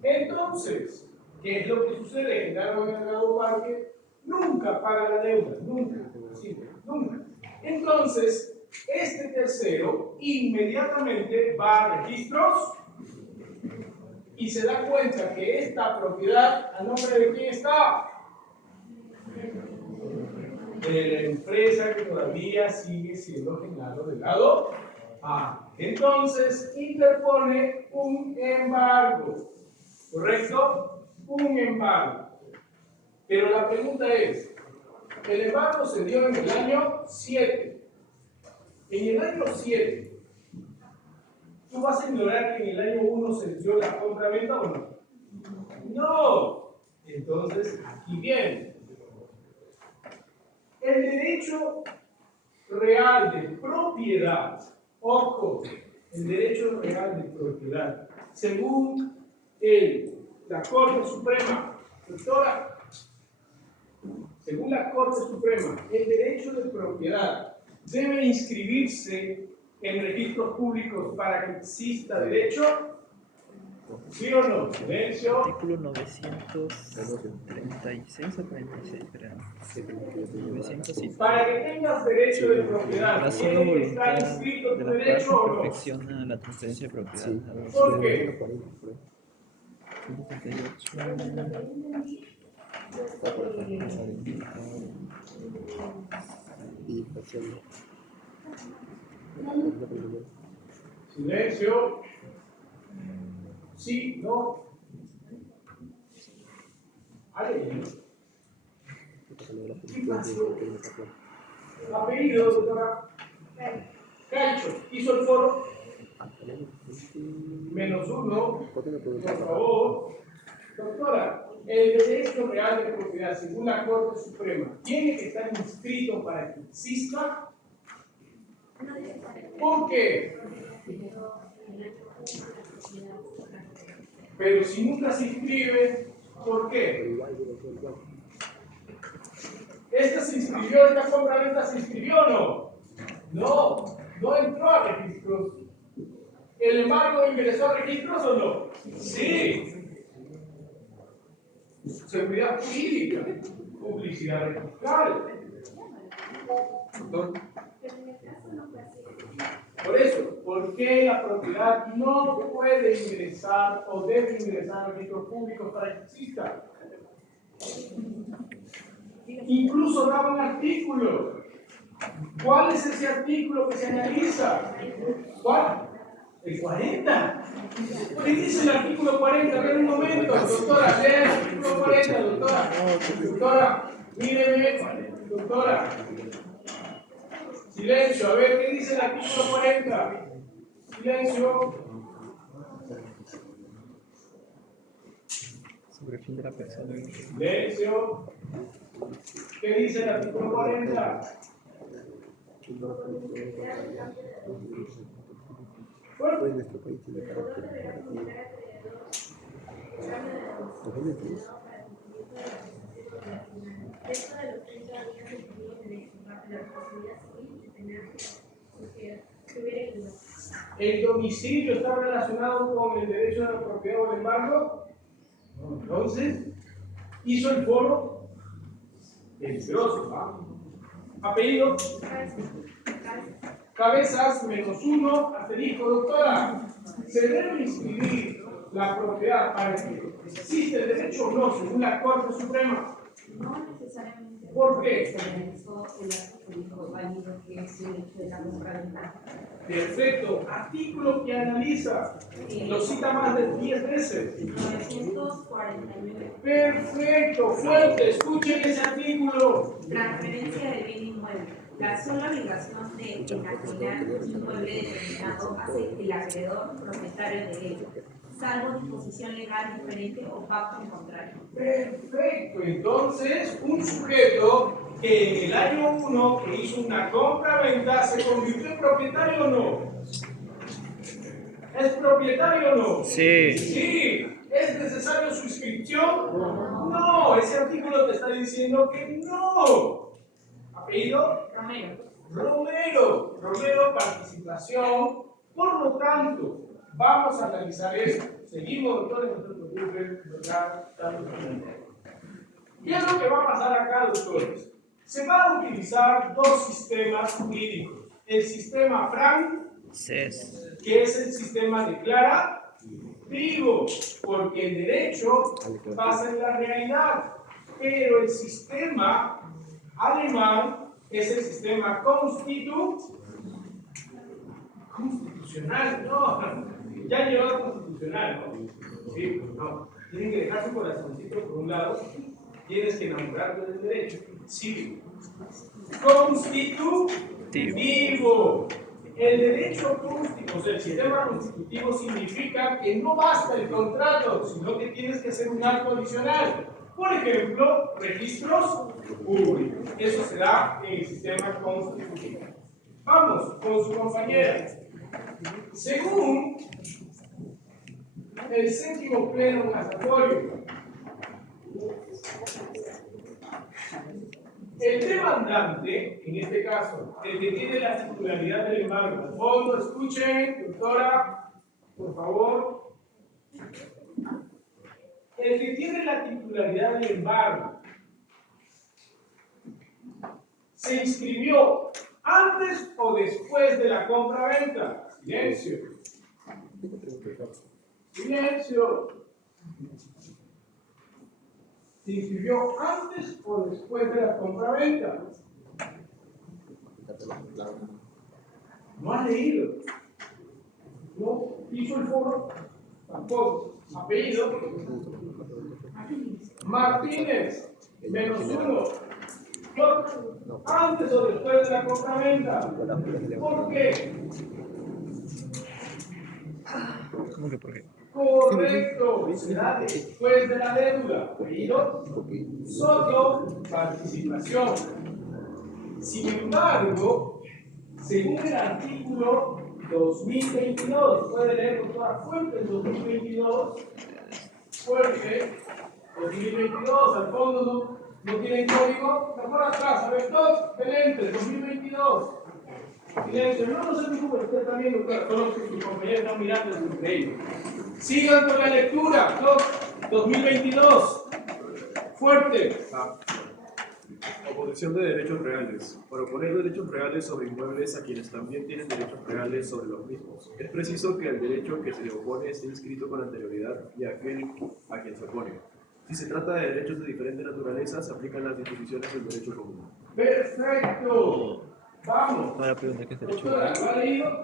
Entonces, ¿qué es lo que sucede? Genaro Delgado Parque nunca paga la deuda, nunca, así, nunca. Entonces, este tercero inmediatamente va a registros y se da cuenta que esta propiedad, ¿a nombre de quién está? De la empresa que todavía sigue siendo Genaro Delgado. Entonces interpone un embargo, ¿correcto? Un embargo. Pero la pregunta es, el embargo se dio en el año 7. En el año 7, ¿tú vas a ignorar que en el año 1 se dio la compra-venta o no? No. Entonces, aquí viene. El derecho real de propiedad, ojo, el derecho real de propiedad, según la Corte Suprema, doctora, según la Corte Suprema, el derecho de propiedad debe inscribirse en registros públicos para que exista derecho. ¿Sí o no? Silencio. Artículo 936 o 36, creo. 900. Para que tengas derecho de propiedad, La sola ¿tiene que voluntad estar inscrito tu de la derecho parte o no? perfecciona la transferencia de propiedad. ¿Por qué? 138. Silencio. Sí, no. Ale. ¿Qué pasó? Apellido, doctora. Caicho. ¿Hizo el foro? -1. Por favor. Doctora, el derecho real de propiedad, según la Corte Suprema, ¿tiene que estar inscrito para que exista? ¿Por qué? Pero si nunca se inscribe, ¿por qué? ¿Esta se inscribió, esta compra-venta se inscribió o no? No, no entró a registros. ¿El embargo ingresó a registros o no? Sí. Seguridad jurídica, publicidad registral. Por eso, ¿por qué la propiedad no puede ingresar o debe ingresar a registros públicos para que exista? Incluso daba un artículo. ¿Cuál es ese artículo que se analiza? ¿Cuál? El 40. ¿Qué dice el artículo 40? A ver un momento, doctora, lea el artículo 40, doctora. Doctora, míreme, doctora. Silencio, a ver, ¿qué dice el artículo 40? Silencio. Sobre el fin de la persona. Silencio. ¿Qué dice el artículo 40? Pues nuestro país tiene carácter comparativo. Esto de los 30 días de periodo de la responsabilidad civil y penal que hubiera incluido. ¿El domicilio está relacionado con el derecho a la propiedad o el embargo? No, entonces, hizo el foro peligroso, ¿va? Apellido. Cabezas -1, asterisco, doctora. Se debe inscribir la propiedad para que existe el derecho o no, según la Corte Suprema. No necesariamente. ¿Por qué? Se analizó el artículo válido que es el hecho de la compra-venta. Perfecto. Artículo que analiza. Lo cita más de 10 veces. 949. Perfecto. Fuerte. Escuchen ese artículo. Transferencia del bien inmueble. La sola obligación de enajenar un inmueble determinado hace el acreedor propietario de ello, salvo disposición legal diferente o pacto en contrario. Perfecto. Entonces, un sujeto que en el año 1 que hizo una compra-venta se convirtió en propietario o no. ¿Es propietario o no? Sí. Sí. ¿Es necesario su inscripción? No. Ese artículo te está diciendo que no. ¿Apellido? Romero. Romero, participación. Por lo tanto, vamos a analizar esto. Seguimos, doctores, no se preocupen, ¿verdad? ¿Qué es lo que va a pasar acá, doctores? Se van a utilizar dos sistemas jurídicos. El sistema CES, que es el sistema declarativo, porque el derecho pasa en la realidad, pero el sistema alemán es el sistema constitucional. No, ya llegó a constitucional, ¿no? Sí, no. Tienen que dejar su corazoncito por un lado, tienes que enamorarte del derecho. Sí. Constitutivo. El derecho constitutivo, o sea, el sistema constitutivo significa que no basta el contrato, sino que tienes que hacer un acto adicional. Por ejemplo, registros públicos. Eso se da en el sistema constitutivo. Vamos con su compañera. Según el séptimo pleno casatorio, el demandante, en este caso, el que tiene la titularidad del embargo, al fondo, escuchen, doctora, por favor. El que tiene la titularidad del embargo se inscribió antes o después de la compra-venta. Silencio. Silencio. ¿Se inscribió antes o después de la compra-venta? No ha leído. No hizo el foro. Tampoco. Apellido. Martínez. -1. Antes o después de la compraventa. ¿Por qué? ¿Cómo que por qué? Correcto. Será después de la deuda. Apellido. Soto. Participación. Sin embargo, según el artículo 2022, puede leer con toda fuente el 2022, fuerte, 2022, al fondo no tiene código, mejor atrás, a ver, todos, excelente, 2022. Silencio, no se preocupe, usted también, doctor, solo que sus compañeros están mirando, es increíble. Sigan con la lectura, 2022, fuerte. Oposición de derechos reales. Para oponer derechos reales sobre inmuebles a quienes también tienen derechos reales sobre los mismos. Es preciso que el derecho que se le opone esté inscrito con anterioridad y aquel a quien se opone. Si se trata de derechos de diferente naturaleza, se aplican las disposiciones del derecho común. Perfecto. Vamos. Ahora pregunta qué es derecho. Doctora, ¿lo ha leído?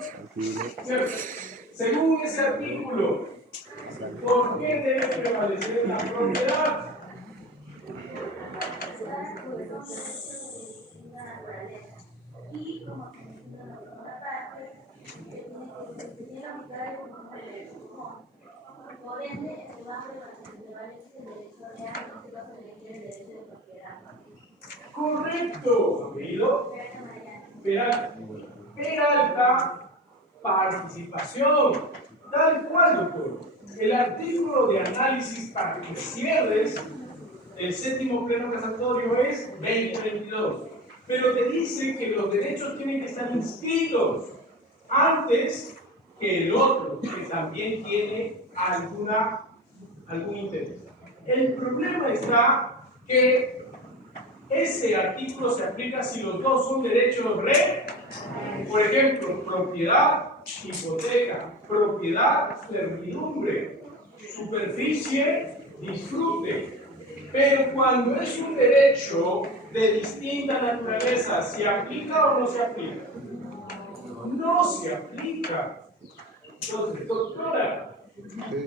Según ese artículo, ¿por qué debe prevalecer la propiedad? Y como se menciona en la segunda parte, se tiene que aplicar el conjunto del derecho común. Por ende, se va a prevalecer el derecho real, en este caso se requiere el derecho de propiedad. Correcto. ¿Apellido? Peralta, participación. Tal cual, doctor. El artículo de análisis para que cierres El séptimo pleno casatorio es 2022. Pero te dice que los derechos tienen que estar inscritos antes que el otro, que también tiene algún interés. El problema está que ese artículo se aplica si los dos son derechos por ejemplo, propiedad, hipoteca, propiedad, servidumbre, superficie, disfrute. Pero cuando es un derecho de distinta naturaleza, ¿se aplica o no se aplica? No se aplica. Entonces, doctora,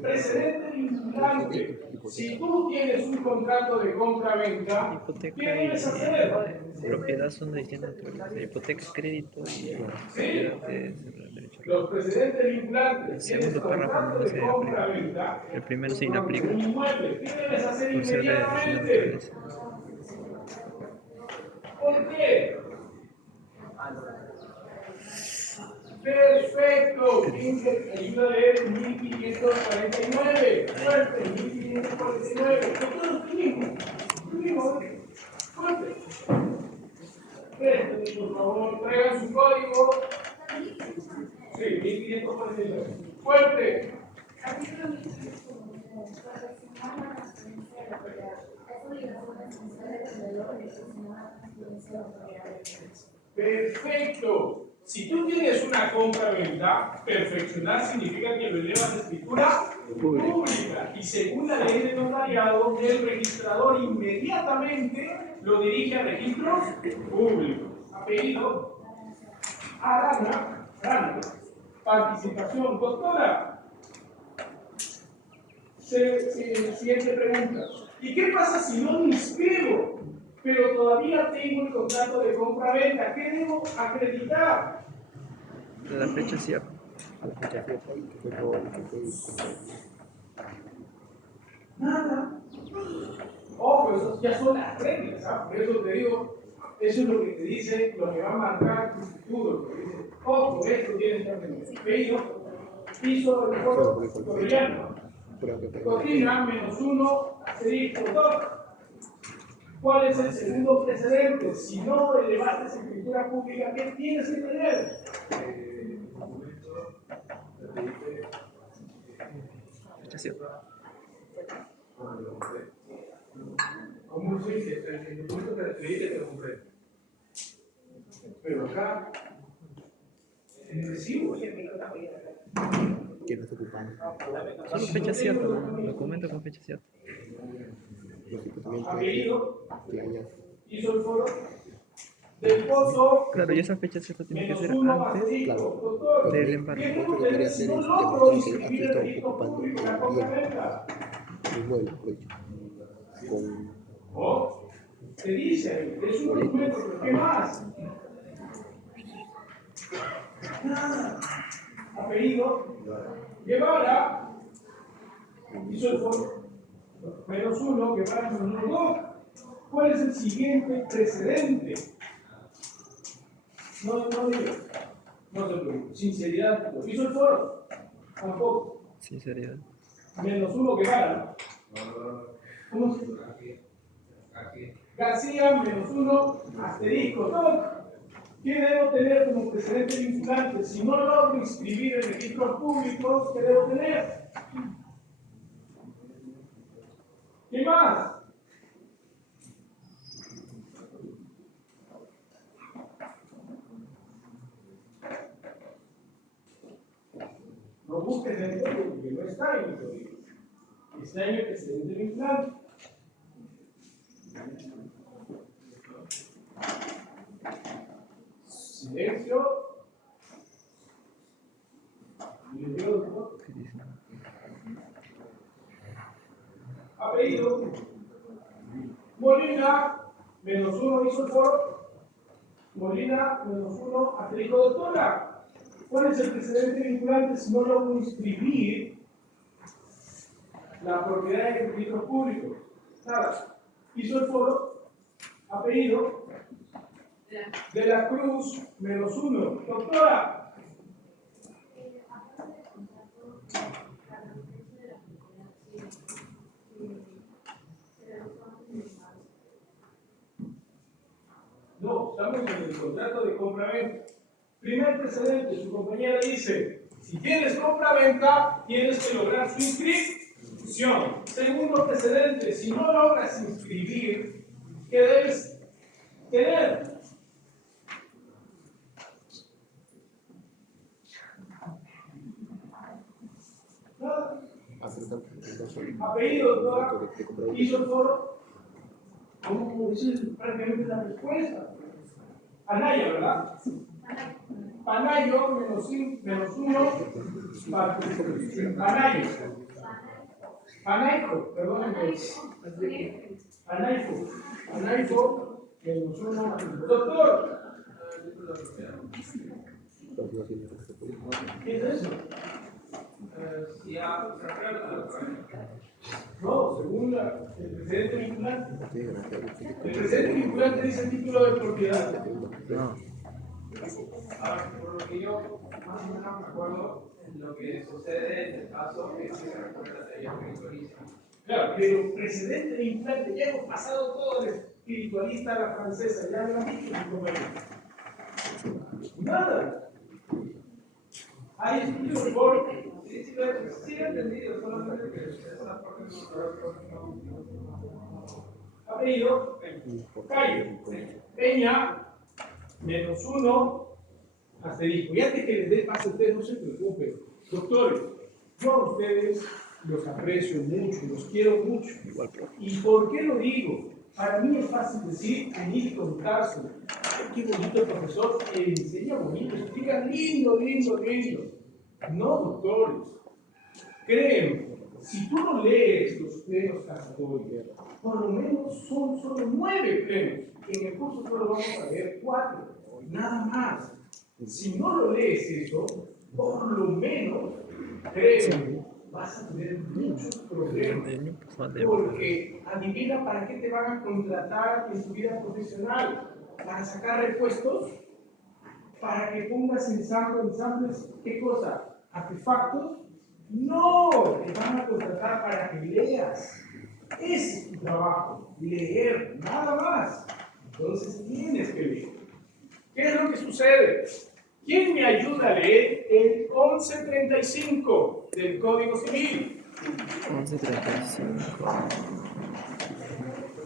precedente vinculante. Si tú tienes un contrato de compra-venta, ¿qué debes hacer? Propiedad son de distintas naturalezas. Hipoteca, crédito y propiedad es derecho. Los precedentes vinculantes. El segundo párrafo no se aplica. El primero sí aplica. Un inmueble, ¿qué debes hacer Por ser de distinta inmediatamente? naturaleza. ¿Por qué? Perfecto. Ayuda a leer 1549. Fuerte, 1549. Doctor, tú mismo. Fuerte. Préstame, por favor, traigan su código. Sí, 1549. Fuerte. Perfecto. Si tú tienes una compra-venta, perfeccionar significa que lo elevas a escritura pública. Y según la ley de notariado, el registrador inmediatamente lo dirige a registros públicos. Apellido, Arana, participación. Doctora, siguiente pregunta. ¿Y qué pasa si no me inscribo, pero todavía tengo el contrato de compra-venta? ¿Qué debo acreditar? La fecha cierta. Nada. Ojo, eso ya son las reglas, ¿ah? Por eso te digo, eso es lo que te dice, lo que va a marcar tu futuro. Te dice, ojo, esto tiene que estar pedido, piso del foro cotidiano. Cocina -1, asterisco 2. ¿Cuál es el segundo precedente? Si no elevaste escritura pública, ¿qué tienes que tener? Fecha cierta. ¿Cómo se dice? El documento que recibiste te lo compré. Pero acá, en el recibo. ¿Qué nos ocupamos? Solo fecha cierta, ¿no? Documento con fecha cierta. Apellido, hizo el foro del pozo. Claro, y esa fecha cierta tiene que ser -1 antes asterisco. del embargo. Lo que quería hacer es demostrar que aquí estamos ocupando el bien inmueble, con Te dice ahí, es un documento, pero ¿qué más? Nada. Apellido, Guevara, hizo el foro. -1, Guevara -2. ¿Cuál es el siguiente precedente? No digo. No se preocupe. Sinceridad. ¿Lo hizo el foro? Tampoco. Sinceridad. -1 Guevara. ¿Cómo se llama? García -1 asterisco 2. ¿Qué debo tener como precedente vinculante? Si no logro inscribir en registros públicos, ¿qué debo tener? ¿Qué más? No busques en el código, porque no está en el código. Está en el precedente vinculante. Silencio. Apellido. Molina, -1 hizo el foro. Molina, -1 asterisco doctora. ¿Cuál es el precedente vinculante si no logro inscribir la propiedad en registros públicos? Nada. Hizo el foro. Apellido. De la Cruz, -1. Doctora. el contrato de compra-venta. Primer precedente, su compañera dice, si tienes compra-venta, tienes que lograr su inscripción. Segundo precedente, si no logras inscribir, ¿qué debes tener? Nada. Apellido, doctora, hizo el foro. ¿Cómo dice prácticamente la respuesta? Anaya, ¿verdad? Panayo menos uno. Panayo. Panaico, perdónenme. Panaico menos uno. Doctor. ¿Qué es eso? No, según el precedente vinculante. El precedente vinculante dice título de propiedad. Ahora, por lo que yo más o menos me acuerdo, lo que sucede en el caso es que se recuerda la teoría espiritualista. Claro, pero precedente vinculante, ya hemos pasado todo el espiritualista a la francesa, ya lo han dicho su compañero. Nada. Hay estudios por. Sí, he entendido, solamente que esa parte no. Apellido, Cayo, Peña, menos uno, asterisco. Y antes que les dé paso a ustedes, no se preocupen. Doctores, yo a ustedes los aprecio mucho, los quiero mucho. ¿Y por qué lo digo? Para mí es fácil decir, venir con caso. Ay, qué bonito profesor, que enseña bonito, explica lindo. No, doctores. Créeme, si tú no lees los plenos casatorios, por lo menos son solo 9 plenos. En el curso solo vamos a leer 4, nada más. Si no lo lees eso, por lo menos, créeme, vas a tener muchos problemas. Porque adivina para qué te van a contratar en tu vida profesional. ¿Para sacar repuestos? ¿Para que pongas ensambles? ¿Qué cosa? ¿Artefactos? No, te van a contratar para que leas. Ese es tu trabajo, leer, nada más. Entonces tienes que leer. ¿Qué es lo que sucede? ¿Quién me ayuda a leer el 1135 del Código Civil? 1135.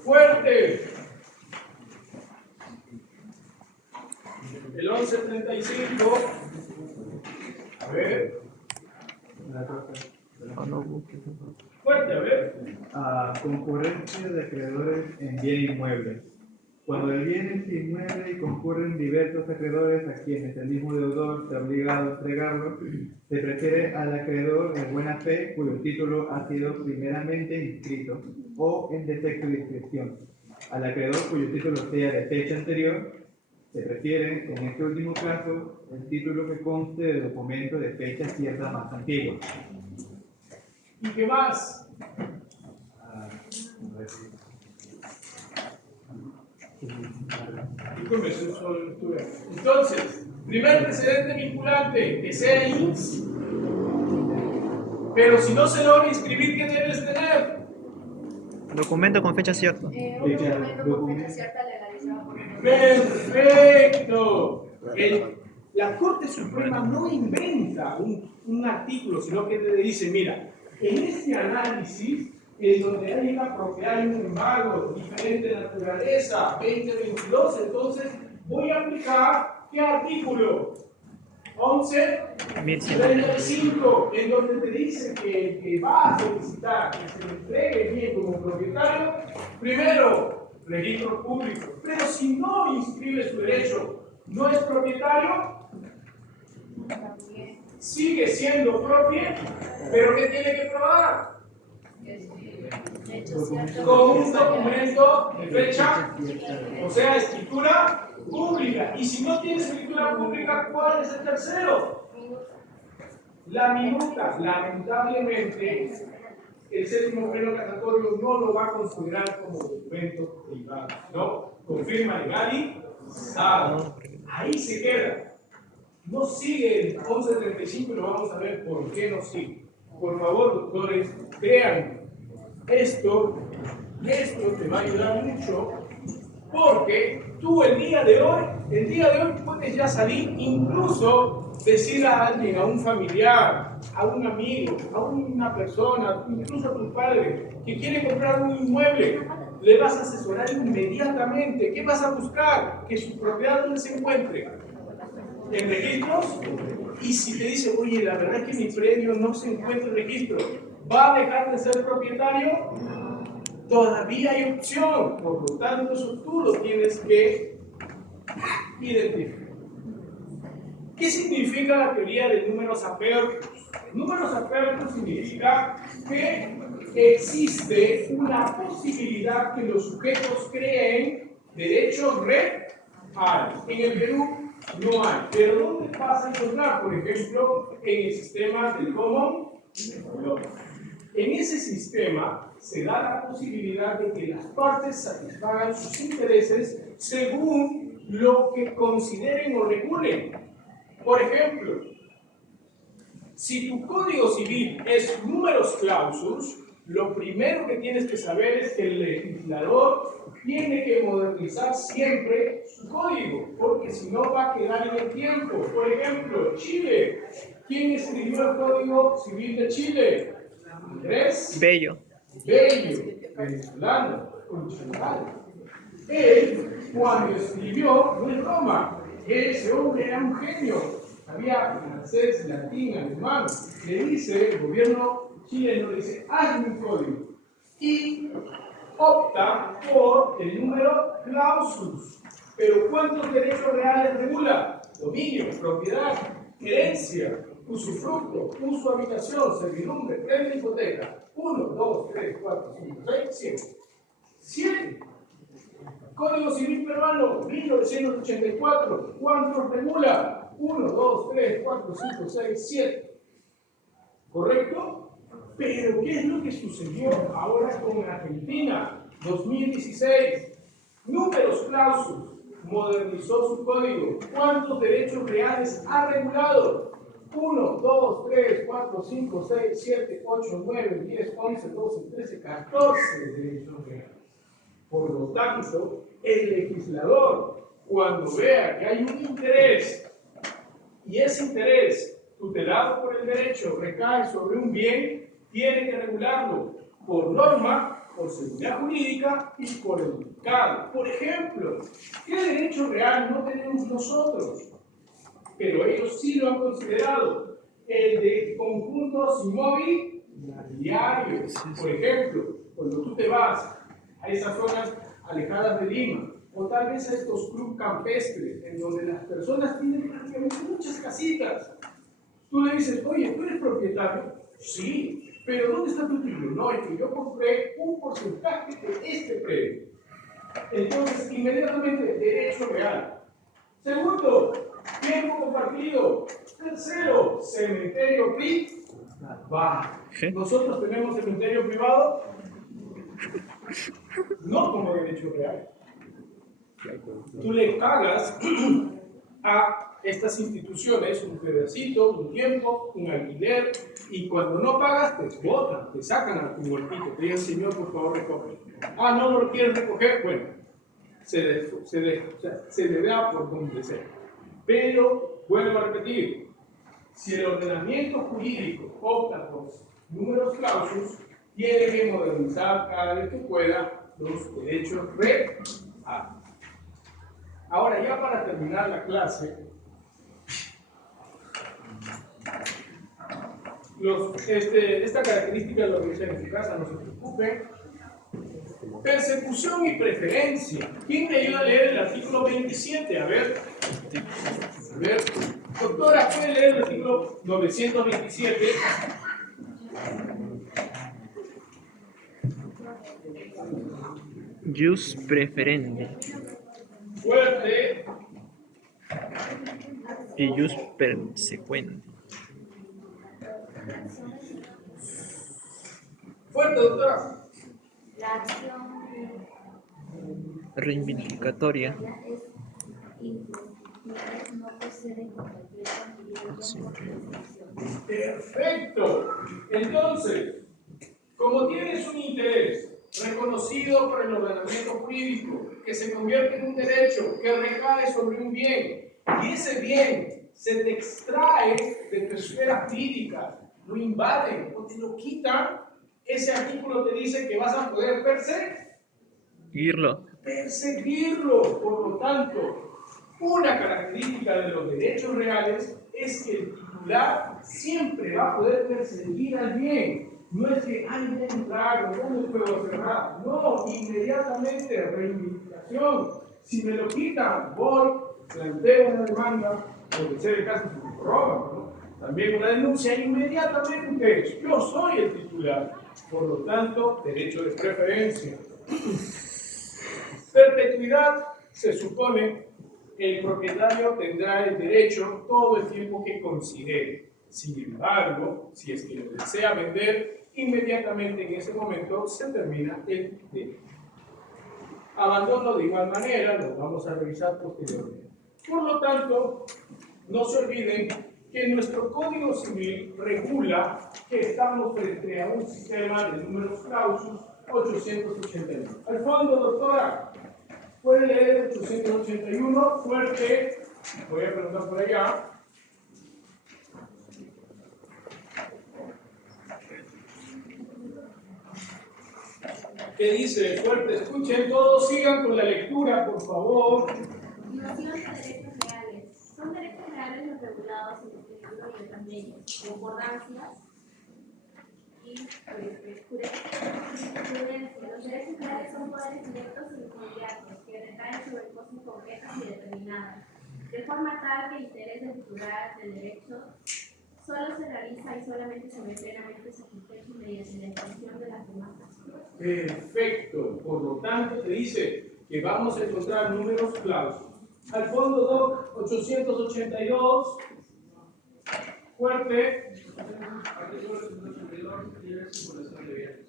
Fuerte. El 1135. A ver. Fuerte, a ver. Concurrencia de acreedores en bien inmueble. Cuando el bien es inmueble y concurren diversos acreedores a quienes el mismo deudor está obligado a entregarlo, se prefiere al acreedor de buena fe cuyo título ha sido primeramente inscrito o en defecto de inscripción. Al acreedor cuyo título sea de fecha anterior, se prefiere, en este último caso, el título que conste de documento de fecha cierta más antigua. ¿Y qué más? Entonces, primer precedente vinculante, que sea INS. Pero si no se logra inscribir, ¿qué debes tener? Documento con fecha cierta. Un documento con fecha cierta legalizado por el ¡Perfecto! La Corte Suprema no inventa un artículo, sino que te dice, mira, en este análisis, en donde hay una propiedad y un embargo diferente de naturaleza, 2022, entonces voy a aplicar, ¿qué artículo? 1135, en donde te dice que el que va a solicitar que se le entregue bien como propietario, primero, registro público, pero si no inscribe su derecho, no es propietario, sigue siendo propietario, pero ¿qué tiene que probar? Con un documento de fecha, o sea, escritura pública. Y si no tiene escritura pública, ¿cuál es el tercero? La minuta. Lamentablemente, el séptimo pleno casatorio no lo va a considerar como documento privado, ¿no? Confirma legalizado. Ahí se queda. No sigue el 1135 y lo vamos a ver por qué no sigue. Por favor, doctores, créanme. Esto te va a ayudar mucho Porque tú el día de hoy puedes ya salir, incluso decir a alguien, a un familiar, a un amigo, a una persona, incluso a tu padre, que quiere comprar un inmueble, le vas a asesorar inmediatamente. ¿Qué vas a buscar? Que su propiedad donde se encuentre. ¿En registros? Y si te dice, oye, la verdad es que mi predio no se encuentra en registro, ¿va a dejar de ser propietario? Todavía hay opción, por lo tanto, eso tú lo tienes que identificar. ¿Qué significa la teoría de números apertos? Números apertos significa que existe una posibilidad que los sujetos creen derechos reales. En el Perú no hay. Pero ¿dónde vas a encontrar? Por ejemplo, en el sistema del common law. En ese sistema se da la posibilidad de que las partes satisfagan sus intereses según lo que consideren o regulen. Por ejemplo, si tu código civil es numerus clausus, lo primero que tienes que saber es que el legislador tiene que modernizar siempre su código, porque si no va a quedar en el tiempo. Por ejemplo, Chile. ¿Quién escribió el Código Civil de Chile? Andrés Bello. Venezolano, constitucional. Él, cuando escribió, no es Roma, ese hombre era un genio, sabía francés, latín, alemán. Le dice, el gobierno chileno le dice, hazme un código. Y opta por el número clausus. Pero ¿cuántos derechos reales regula? Dominio, propiedad, herencia, usufructo, uso, habitación, servidumbre, premio, hipoteca. 1, 2, 3, 4, 5, 6, 7. 7. Código Civil Peruano, 1984. ¿Cuántos regula? 1, 2, 3, 4, 5, 6, 7. ¿Correcto? Pero ¿qué es lo que sucedió ahora con Argentina? 2016. Números clausus. Modernizó su código. ¿Cuántos derechos reales ha regulado? 1, 2, 3, 4, 5, 6, 7, 8, 9, 10, 11, 12, 13, 14 derechos reales. Por lo tanto, el legislador, cuando vea que hay un interés, y ese interés tutelado por el derecho recae sobre un bien, tiene que regularlo por norma, por seguridad jurídica y por el mercado. Por ejemplo, ¿qué derecho real no tenemos nosotros? Pero ellos sí lo han considerado, el de conjuntos inmobiliarios. Por ejemplo, cuando tú te vas a esas zonas alejadas de Lima, o tal vez a estos clubes campestres, en donde las personas tienen prácticamente muchas casitas, tú le dices, oye, ¿tú eres propietario? Sí, pero ¿dónde está tu título? No, es que yo compré un porcentaje de este predio. Entonces, inmediatamente, derecho real. Segundo, tiempo compartido. Tercero, cementerio privado. ¿Nosotros tenemos cementerio privado? No como derecho real. Tú le pagas a estas instituciones un pedacito, un tiempo, un alquiler, y cuando no pagas, te botan, te sacan a tu huertito, te dicen, señor, por favor, recoge. Ah, no lo quieres recoger, bueno, se le da por donde sea. Pero, vuelvo a repetir, si el ordenamiento jurídico opta por números clausus, tiene que modernizar cada vez que pueda los derechos reales. Ahora, ya para terminar la clase, esta característica lo dicen en su casa, no se preocupen. Persecución y preferencia. ¿Quién me ayuda a leer el artículo 27? A ver, doctora, ¿puede leer el artículo 927? Jus preferendi. Fuerte. Y jus persequendi. Fuerte, doctora. La acción Reivindicatoria. no procede con Perfecto. Entonces, como tienes un interés, reconocido por el ordenamiento jurídico, que se convierte en un derecho, que recae sobre un bien, y ese bien se te extrae de tu esfera jurídica, lo invaden o te lo quitan, ese artículo te dice que vas a poder perseguirlo. Por lo tanto, una característica de los derechos reales es que el titular siempre va a poder perseguir al bien. No es que, ay, voy a entrar, no me puedo cerrar. No, inmediatamente, reivindicación. Si me lo quitan, voy, planteo una demanda, o de ser el caso, si me roban, ¿no? También una denuncia, inmediatamente. Yo soy el titular. Por lo tanto, derecho de preferencia. Perpetuidad, se supone, el propietario tendrá el derecho todo el tiempo que considere. Sin embargo, si es que lo desea vender, inmediatamente en ese momento se termina el derecho. Abandono de igual manera, lo vamos a revisar posteriormente. Por lo tanto, no se olviden que nuestro Código Civil regula que estamos frente a un sistema de números clausus 881. Al fondo, doctora, ¿puede leer 881? Fuerte. Voy a preguntar por allá. ¿Qué dice? Fuerte, escuchen todos, sigan con la lectura, por favor. Noción de derechos reales. Son derechos reales los regulados en este libro y otras leyes, concordancias y jurisprudencia. Los derechos reales son poderes directos e inmediatos que recaen sobre cosas concretas y determinadas, de forma tal que el interés del titular del derecho solo se realiza y solamente se ve plenamente satisfecho mediante la extensión de las demás acciones. Perfecto. Por lo tanto, te dice que vamos a encontrar números clausus. Al fondo, Doc, 882. Fuerte. Artículo 182 tiene circulación de bienes.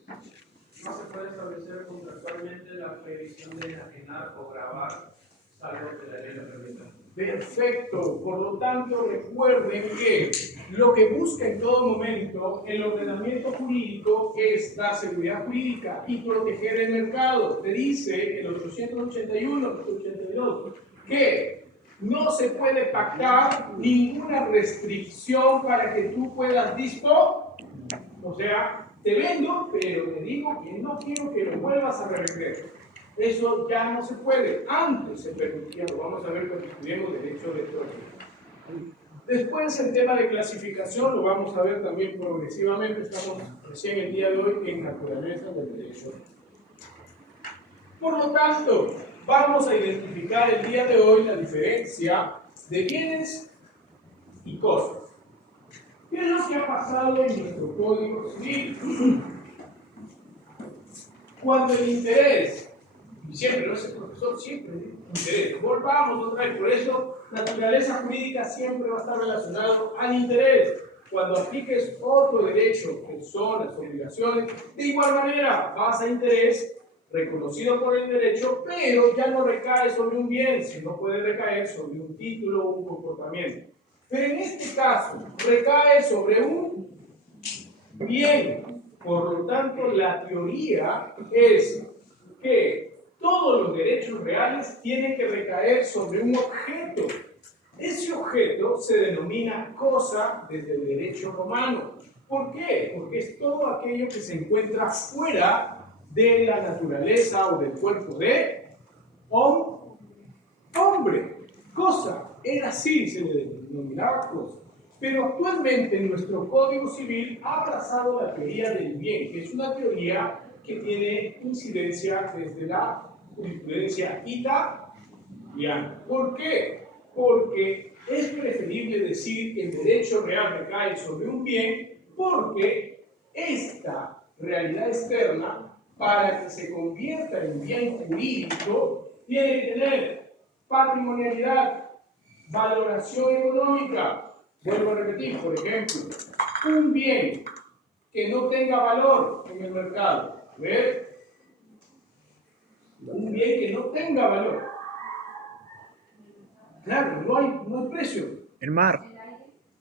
No se puede establecer contractualmente la previsión de enajenar o gravar, salvo que la ley lo permita. Perfecto. Por lo tanto, recuerden que lo que busca en todo momento el ordenamiento jurídico es dar seguridad jurídica y proteger el mercado. Te dice el 881, 882, que no se puede pactar ninguna restricción para que tú puedas disponer. O sea, te vendo, pero te digo que no quiero que lo vuelvas a revender. Eso ya no se puede. Antes se permitía, lo vamos a ver cuando estudiemos derecho de propiedad. Después, el tema de clasificación lo vamos a ver también progresivamente. Estamos recién el día de hoy en naturaleza del derecho. Por lo tanto, vamos a identificar el día de hoy la diferencia de bienes y cosas. ¿Qué es lo que ha pasado en nuestro Código Civil? Cuando el interés, y siempre, no es el profesor, siempre interés. Volvamos otra vez, por eso naturaleza jurídica siempre va a estar relacionado al interés. Cuando apliques otro derecho, personas, obligaciones, de igual manera vas a interés reconocido por el derecho, pero ya no recae sobre un bien, sino puede recaer sobre un título o un comportamiento. Pero en este caso, recae sobre un bien. Por lo tanto, la teoría es que todos los derechos reales tienen que recaer sobre un objeto. Ese objeto se denomina cosa desde el derecho romano. ¿Por qué? Porque es todo aquello que se encuentra fuera de la naturaleza o del cuerpo de hombre. Cosa, era así, se le denominaba cosa. Pero actualmente nuestro Código Civil ha abrazado la teoría del bien, que es una teoría que tiene incidencia desde la jurisprudencia italiana. ¿Por qué? Porque es preferible decir que el derecho real recae sobre un bien, porque esta realidad externa, para que se convierta en bien jurídico, tiene que tener patrimonialidad, valoración económica. Vuelvo a repetir, por ejemplo, un bien que no tenga valor en el mercado, ¿ves? Un bien que no tenga valor. Claro, no hay precio. El mar.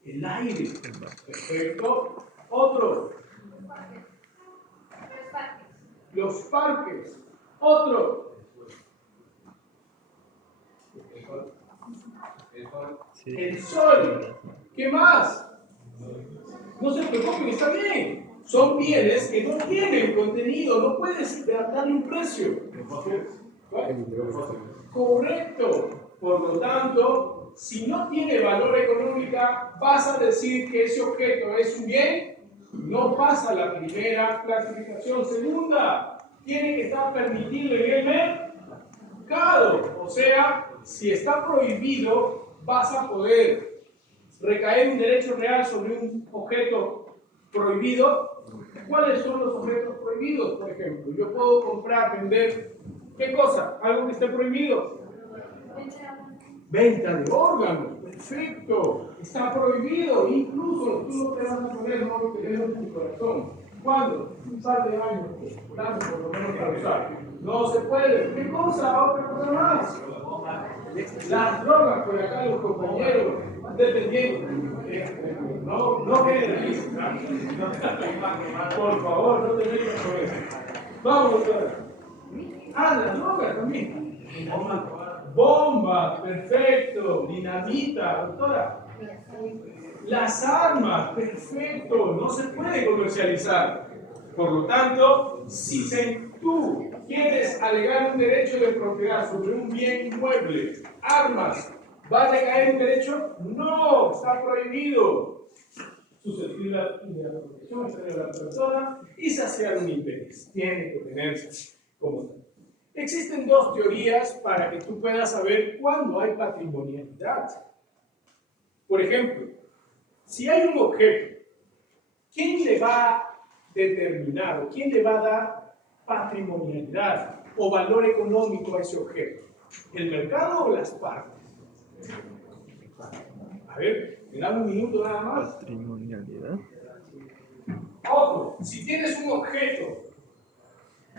El aire. Perfecto. Otro. los parques. Otro. El sol. ¿Qué más? No se preocupen, está bien. Son bienes que no tienen contenido, no puedes darle un precio. Correcto. Por lo tanto, si no tiene valor económico, vas a decir que ese objeto es un bien, no pasa la primera clasificación. Segunda, tiene que estar permitido en el mercado. O sea, si está prohibido, vas a poder recaer un derecho real sobre un objeto prohibido. ¿Cuáles son los objetos prohibidos? Por ejemplo, yo puedo comprar, vender, ¿qué cosa? Algo que esté prohibido. Venta de órganos, perfecto, está prohibido, incluso tú no te vas a poner no tener en tu corazón. ¿Cuándo? Un par de años, por lo menos para usar. No se puede. ¿Qué cosa? Otra cosa más. Las drogas, por acá los compañeros, dependiendo. No generalices. Por favor, no te metas con eso. Vamos a ver. Las drogas también. Bomba, perfecto. Dinamita, doctora. Las armas, perfecto. No se puede comercializar. Por lo tanto, si tú quieres alegar un derecho de propiedad sobre un bien inmueble, armas, ¿va a recaer un derecho? No, está prohibido. Susceptible de la protección exterior de la persona y saciar un interés. Tiene que tenerse como tal. Existen dos teorías para que tú puedas saber cuándo hay patrimonialidad. Por ejemplo, si hay un objeto, ¿quién le va a determinar o quién le va a dar patrimonialidad o valor económico a ese objeto? ¿El mercado o las partes? A ver, me dan un minuto nada más. Patrimonialidad. Otro, si tienes un objeto,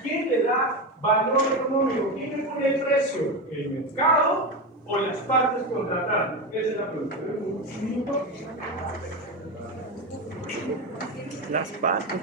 ¿quién le da valor económico? ¿Quién le pone el precio? ¿El mercado o las partes contratantes? Esa es la pregunta. Un minuto. Las partes.